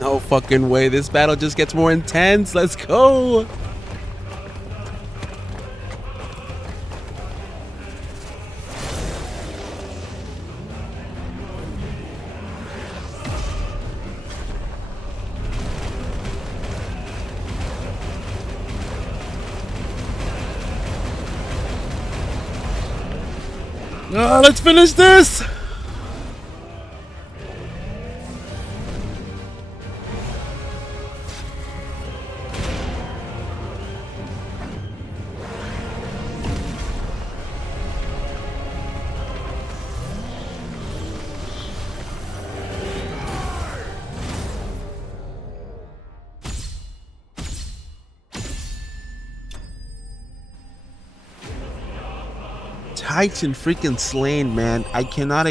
No fucking way. This battle just gets more intense. Let's go. Let's finish this. Titan freaking slain, man. I cannot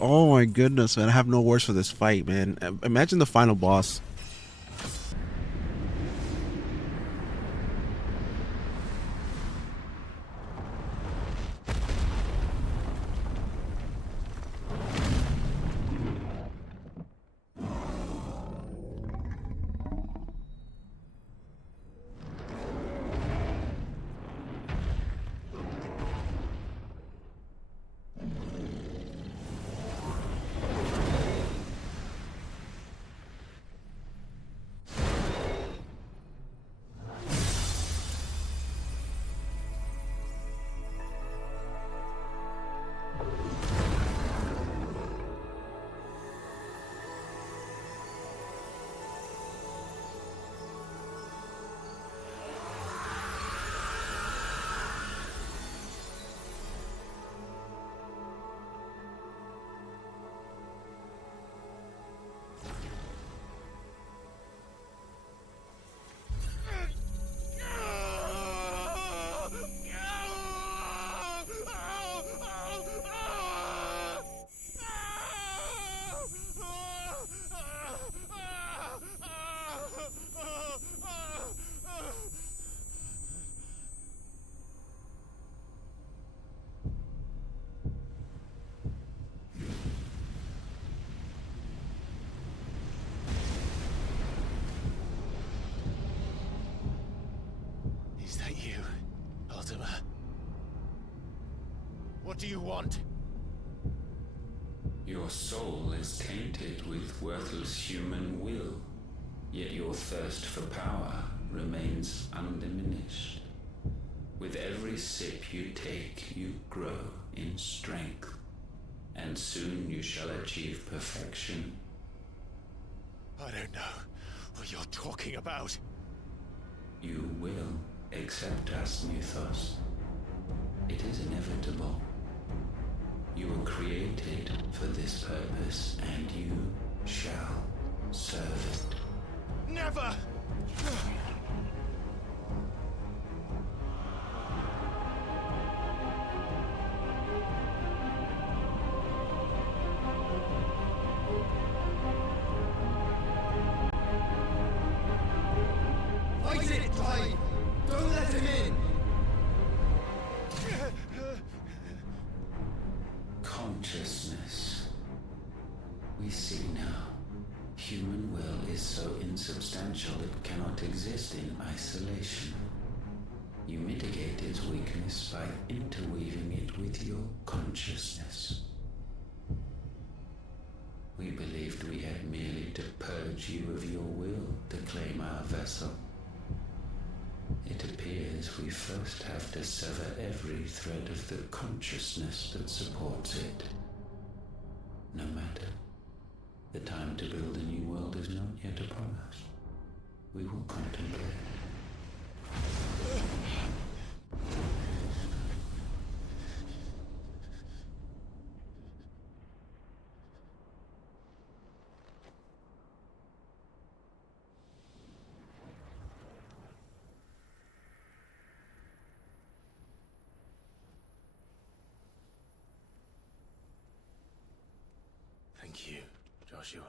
oh my goodness, man. I have no words for this fight, man. Imagine the final boss. Is that you, Ultima? What do you want? Your soul is tainted with worthless human will, yet your thirst for power remains undiminished. With every sip you take, you grow in strength, and soon you shall achieve perfection. I don't know what you're talking about. You will accept us, Mythos. It is inevitable. You were created for this purpose, and you shall serve it. Never! Fight it, Clive! Don't let him in! Consciousness. We see now. Human will is so insubstantial it cannot exist in isolation. You mitigate its weakness by interweaving it with your consciousness. We believed we had merely to purge you of your will to claim our vessel. It appears we first have to sever every thread of the consciousness that supports it. No matter. The time to build a new world is not yet upon us. We will contemplate. Thank you, Joshua.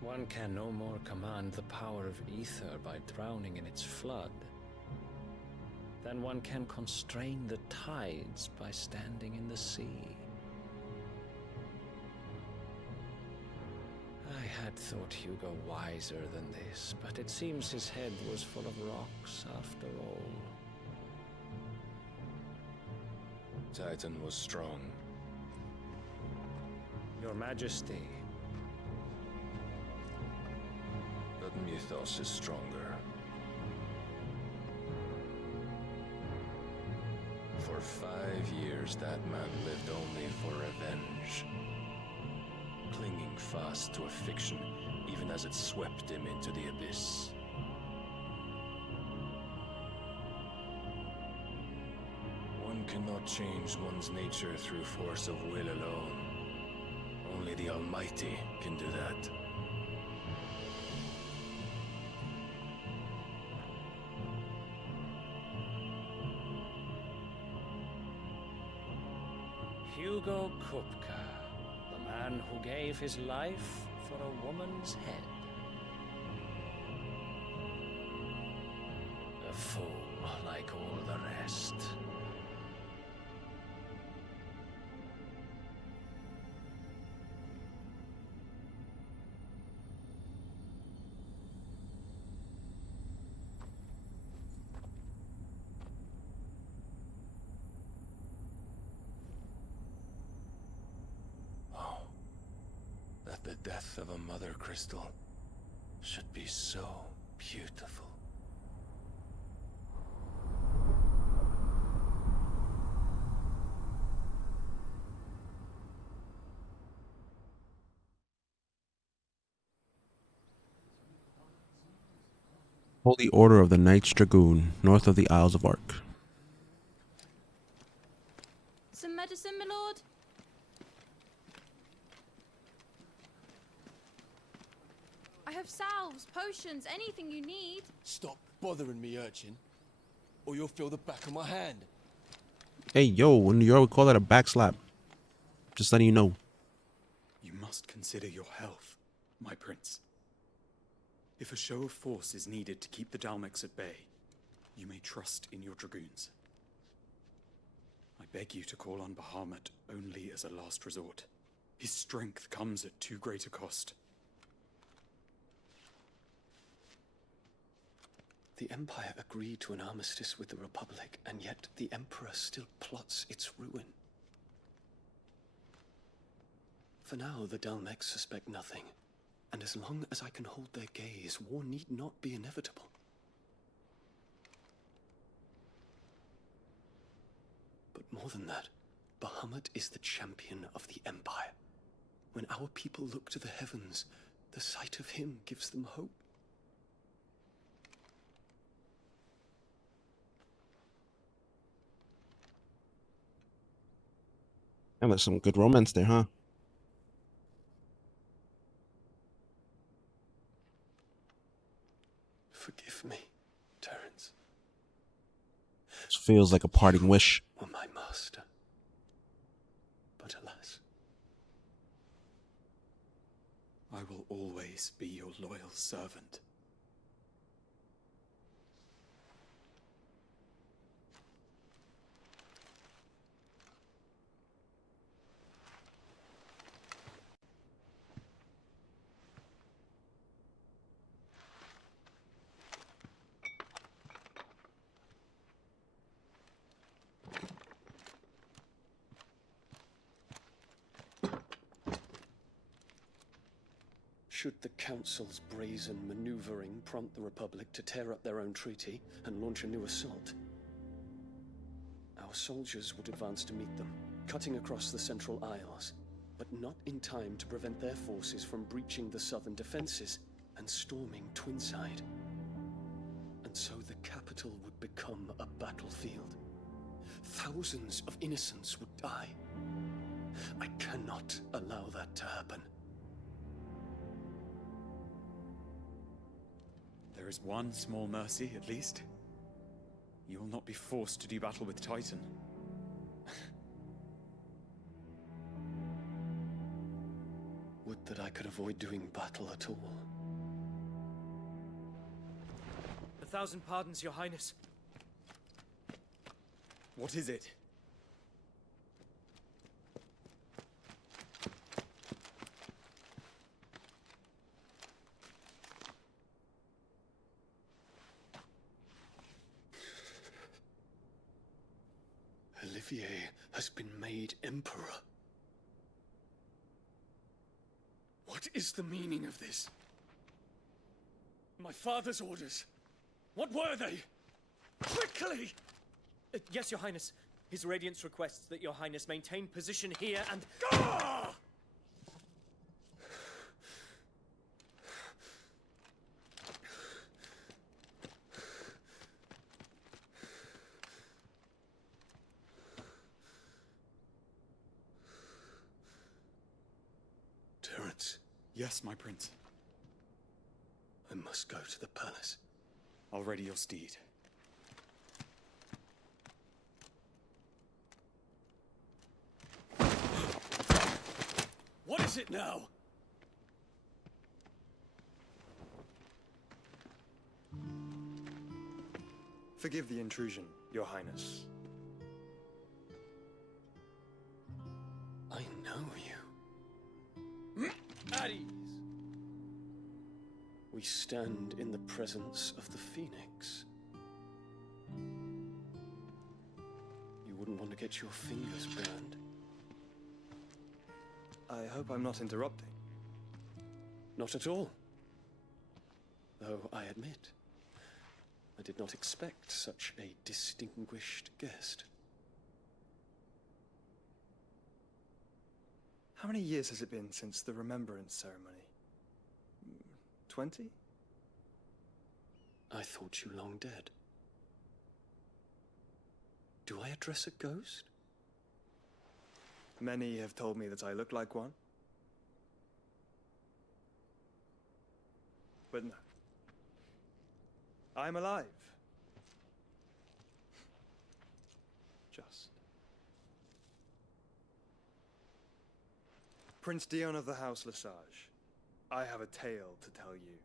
One can no more command the power of ether by drowning in its flood. then one can constrain the tides by standing in the sea. I had thought Hugo wiser than this, but it seems his head was full of rocks after all. Titan was strong. Your Majesty. But Mythos is stronger. For 5 years, that man lived only for revenge. Clinging fast to a fiction, even as it swept him into the abyss. One cannot change one's nature through force of will alone. Only the Almighty can do that. Hugo Kupka, the man who gave his life for a woman's head. A fool like all the rest. The death of a mother crystal should be so beautiful. Holy Order of the Knights Dragoon, north of the Isles of Ark. Some medicine, my lord? I have salves, potions, anything you need. Stop bothering me, urchin, or you'll feel the back of my hand. Hey, yo, in New York we call that a backslap. Just letting you know. You must consider your health, my prince. If a show of force is needed to keep the Dalmex at bay, you may trust in your dragoons. I beg you to call on Bahamut only as a last resort. His strength comes at too great a cost. The Empire agreed to an armistice with the Republic, and yet the Emperor still plots its ruin. For now, the Dalmex suspect nothing, and as long as I can hold their gaze, war need not be inevitable. But more than that, Bahamut is the champion of the Empire. When our people look to the heavens, the sight of him gives them hope. And there's some good romance there, huh? Forgive me, Terence. This feels like a parting wish. Were my master. But alas. I will always be your loyal servant. Should the Council's brazen maneuvering prompt the Republic to tear up their own treaty and launch a new assault, our soldiers would advance to meet them, cutting across the Central Isles, but not in time to prevent their forces from breaching the southern defenses and storming Twinside. And so the capital would become a battlefield. Thousands of innocents would die. I cannot allow that to happen. There is one small mercy, at least. You will not be forced to do battle with Titan. Would that I could avoid doing battle at all. 1,000 pardons, Your Highness. What is it? Olivier has been made Emperor. What is the meaning of this? My father's orders. What were they? Quickly! Yes, Your Highness. His Radiance requests that Your Highness maintain position here and... Ah! Terence. Yes, my prince. I must go to the palace. I'll ready your steed. What is it now? Forgive the intrusion, Your Highness. I know you. At ease. We stand in the presence of the Phoenix. You wouldn't want to get your fingers burned. I hope I'm not interrupting. Not at all. Though I admit, I did not expect such a distinguished guest. How many years has it been since the Remembrance ceremony? 20? I thought you long dead. Do I address a ghost? Many have told me that I look like one. But no. I'm alive. Just. Prince Dion of the House Lesage, I have a tale to tell you.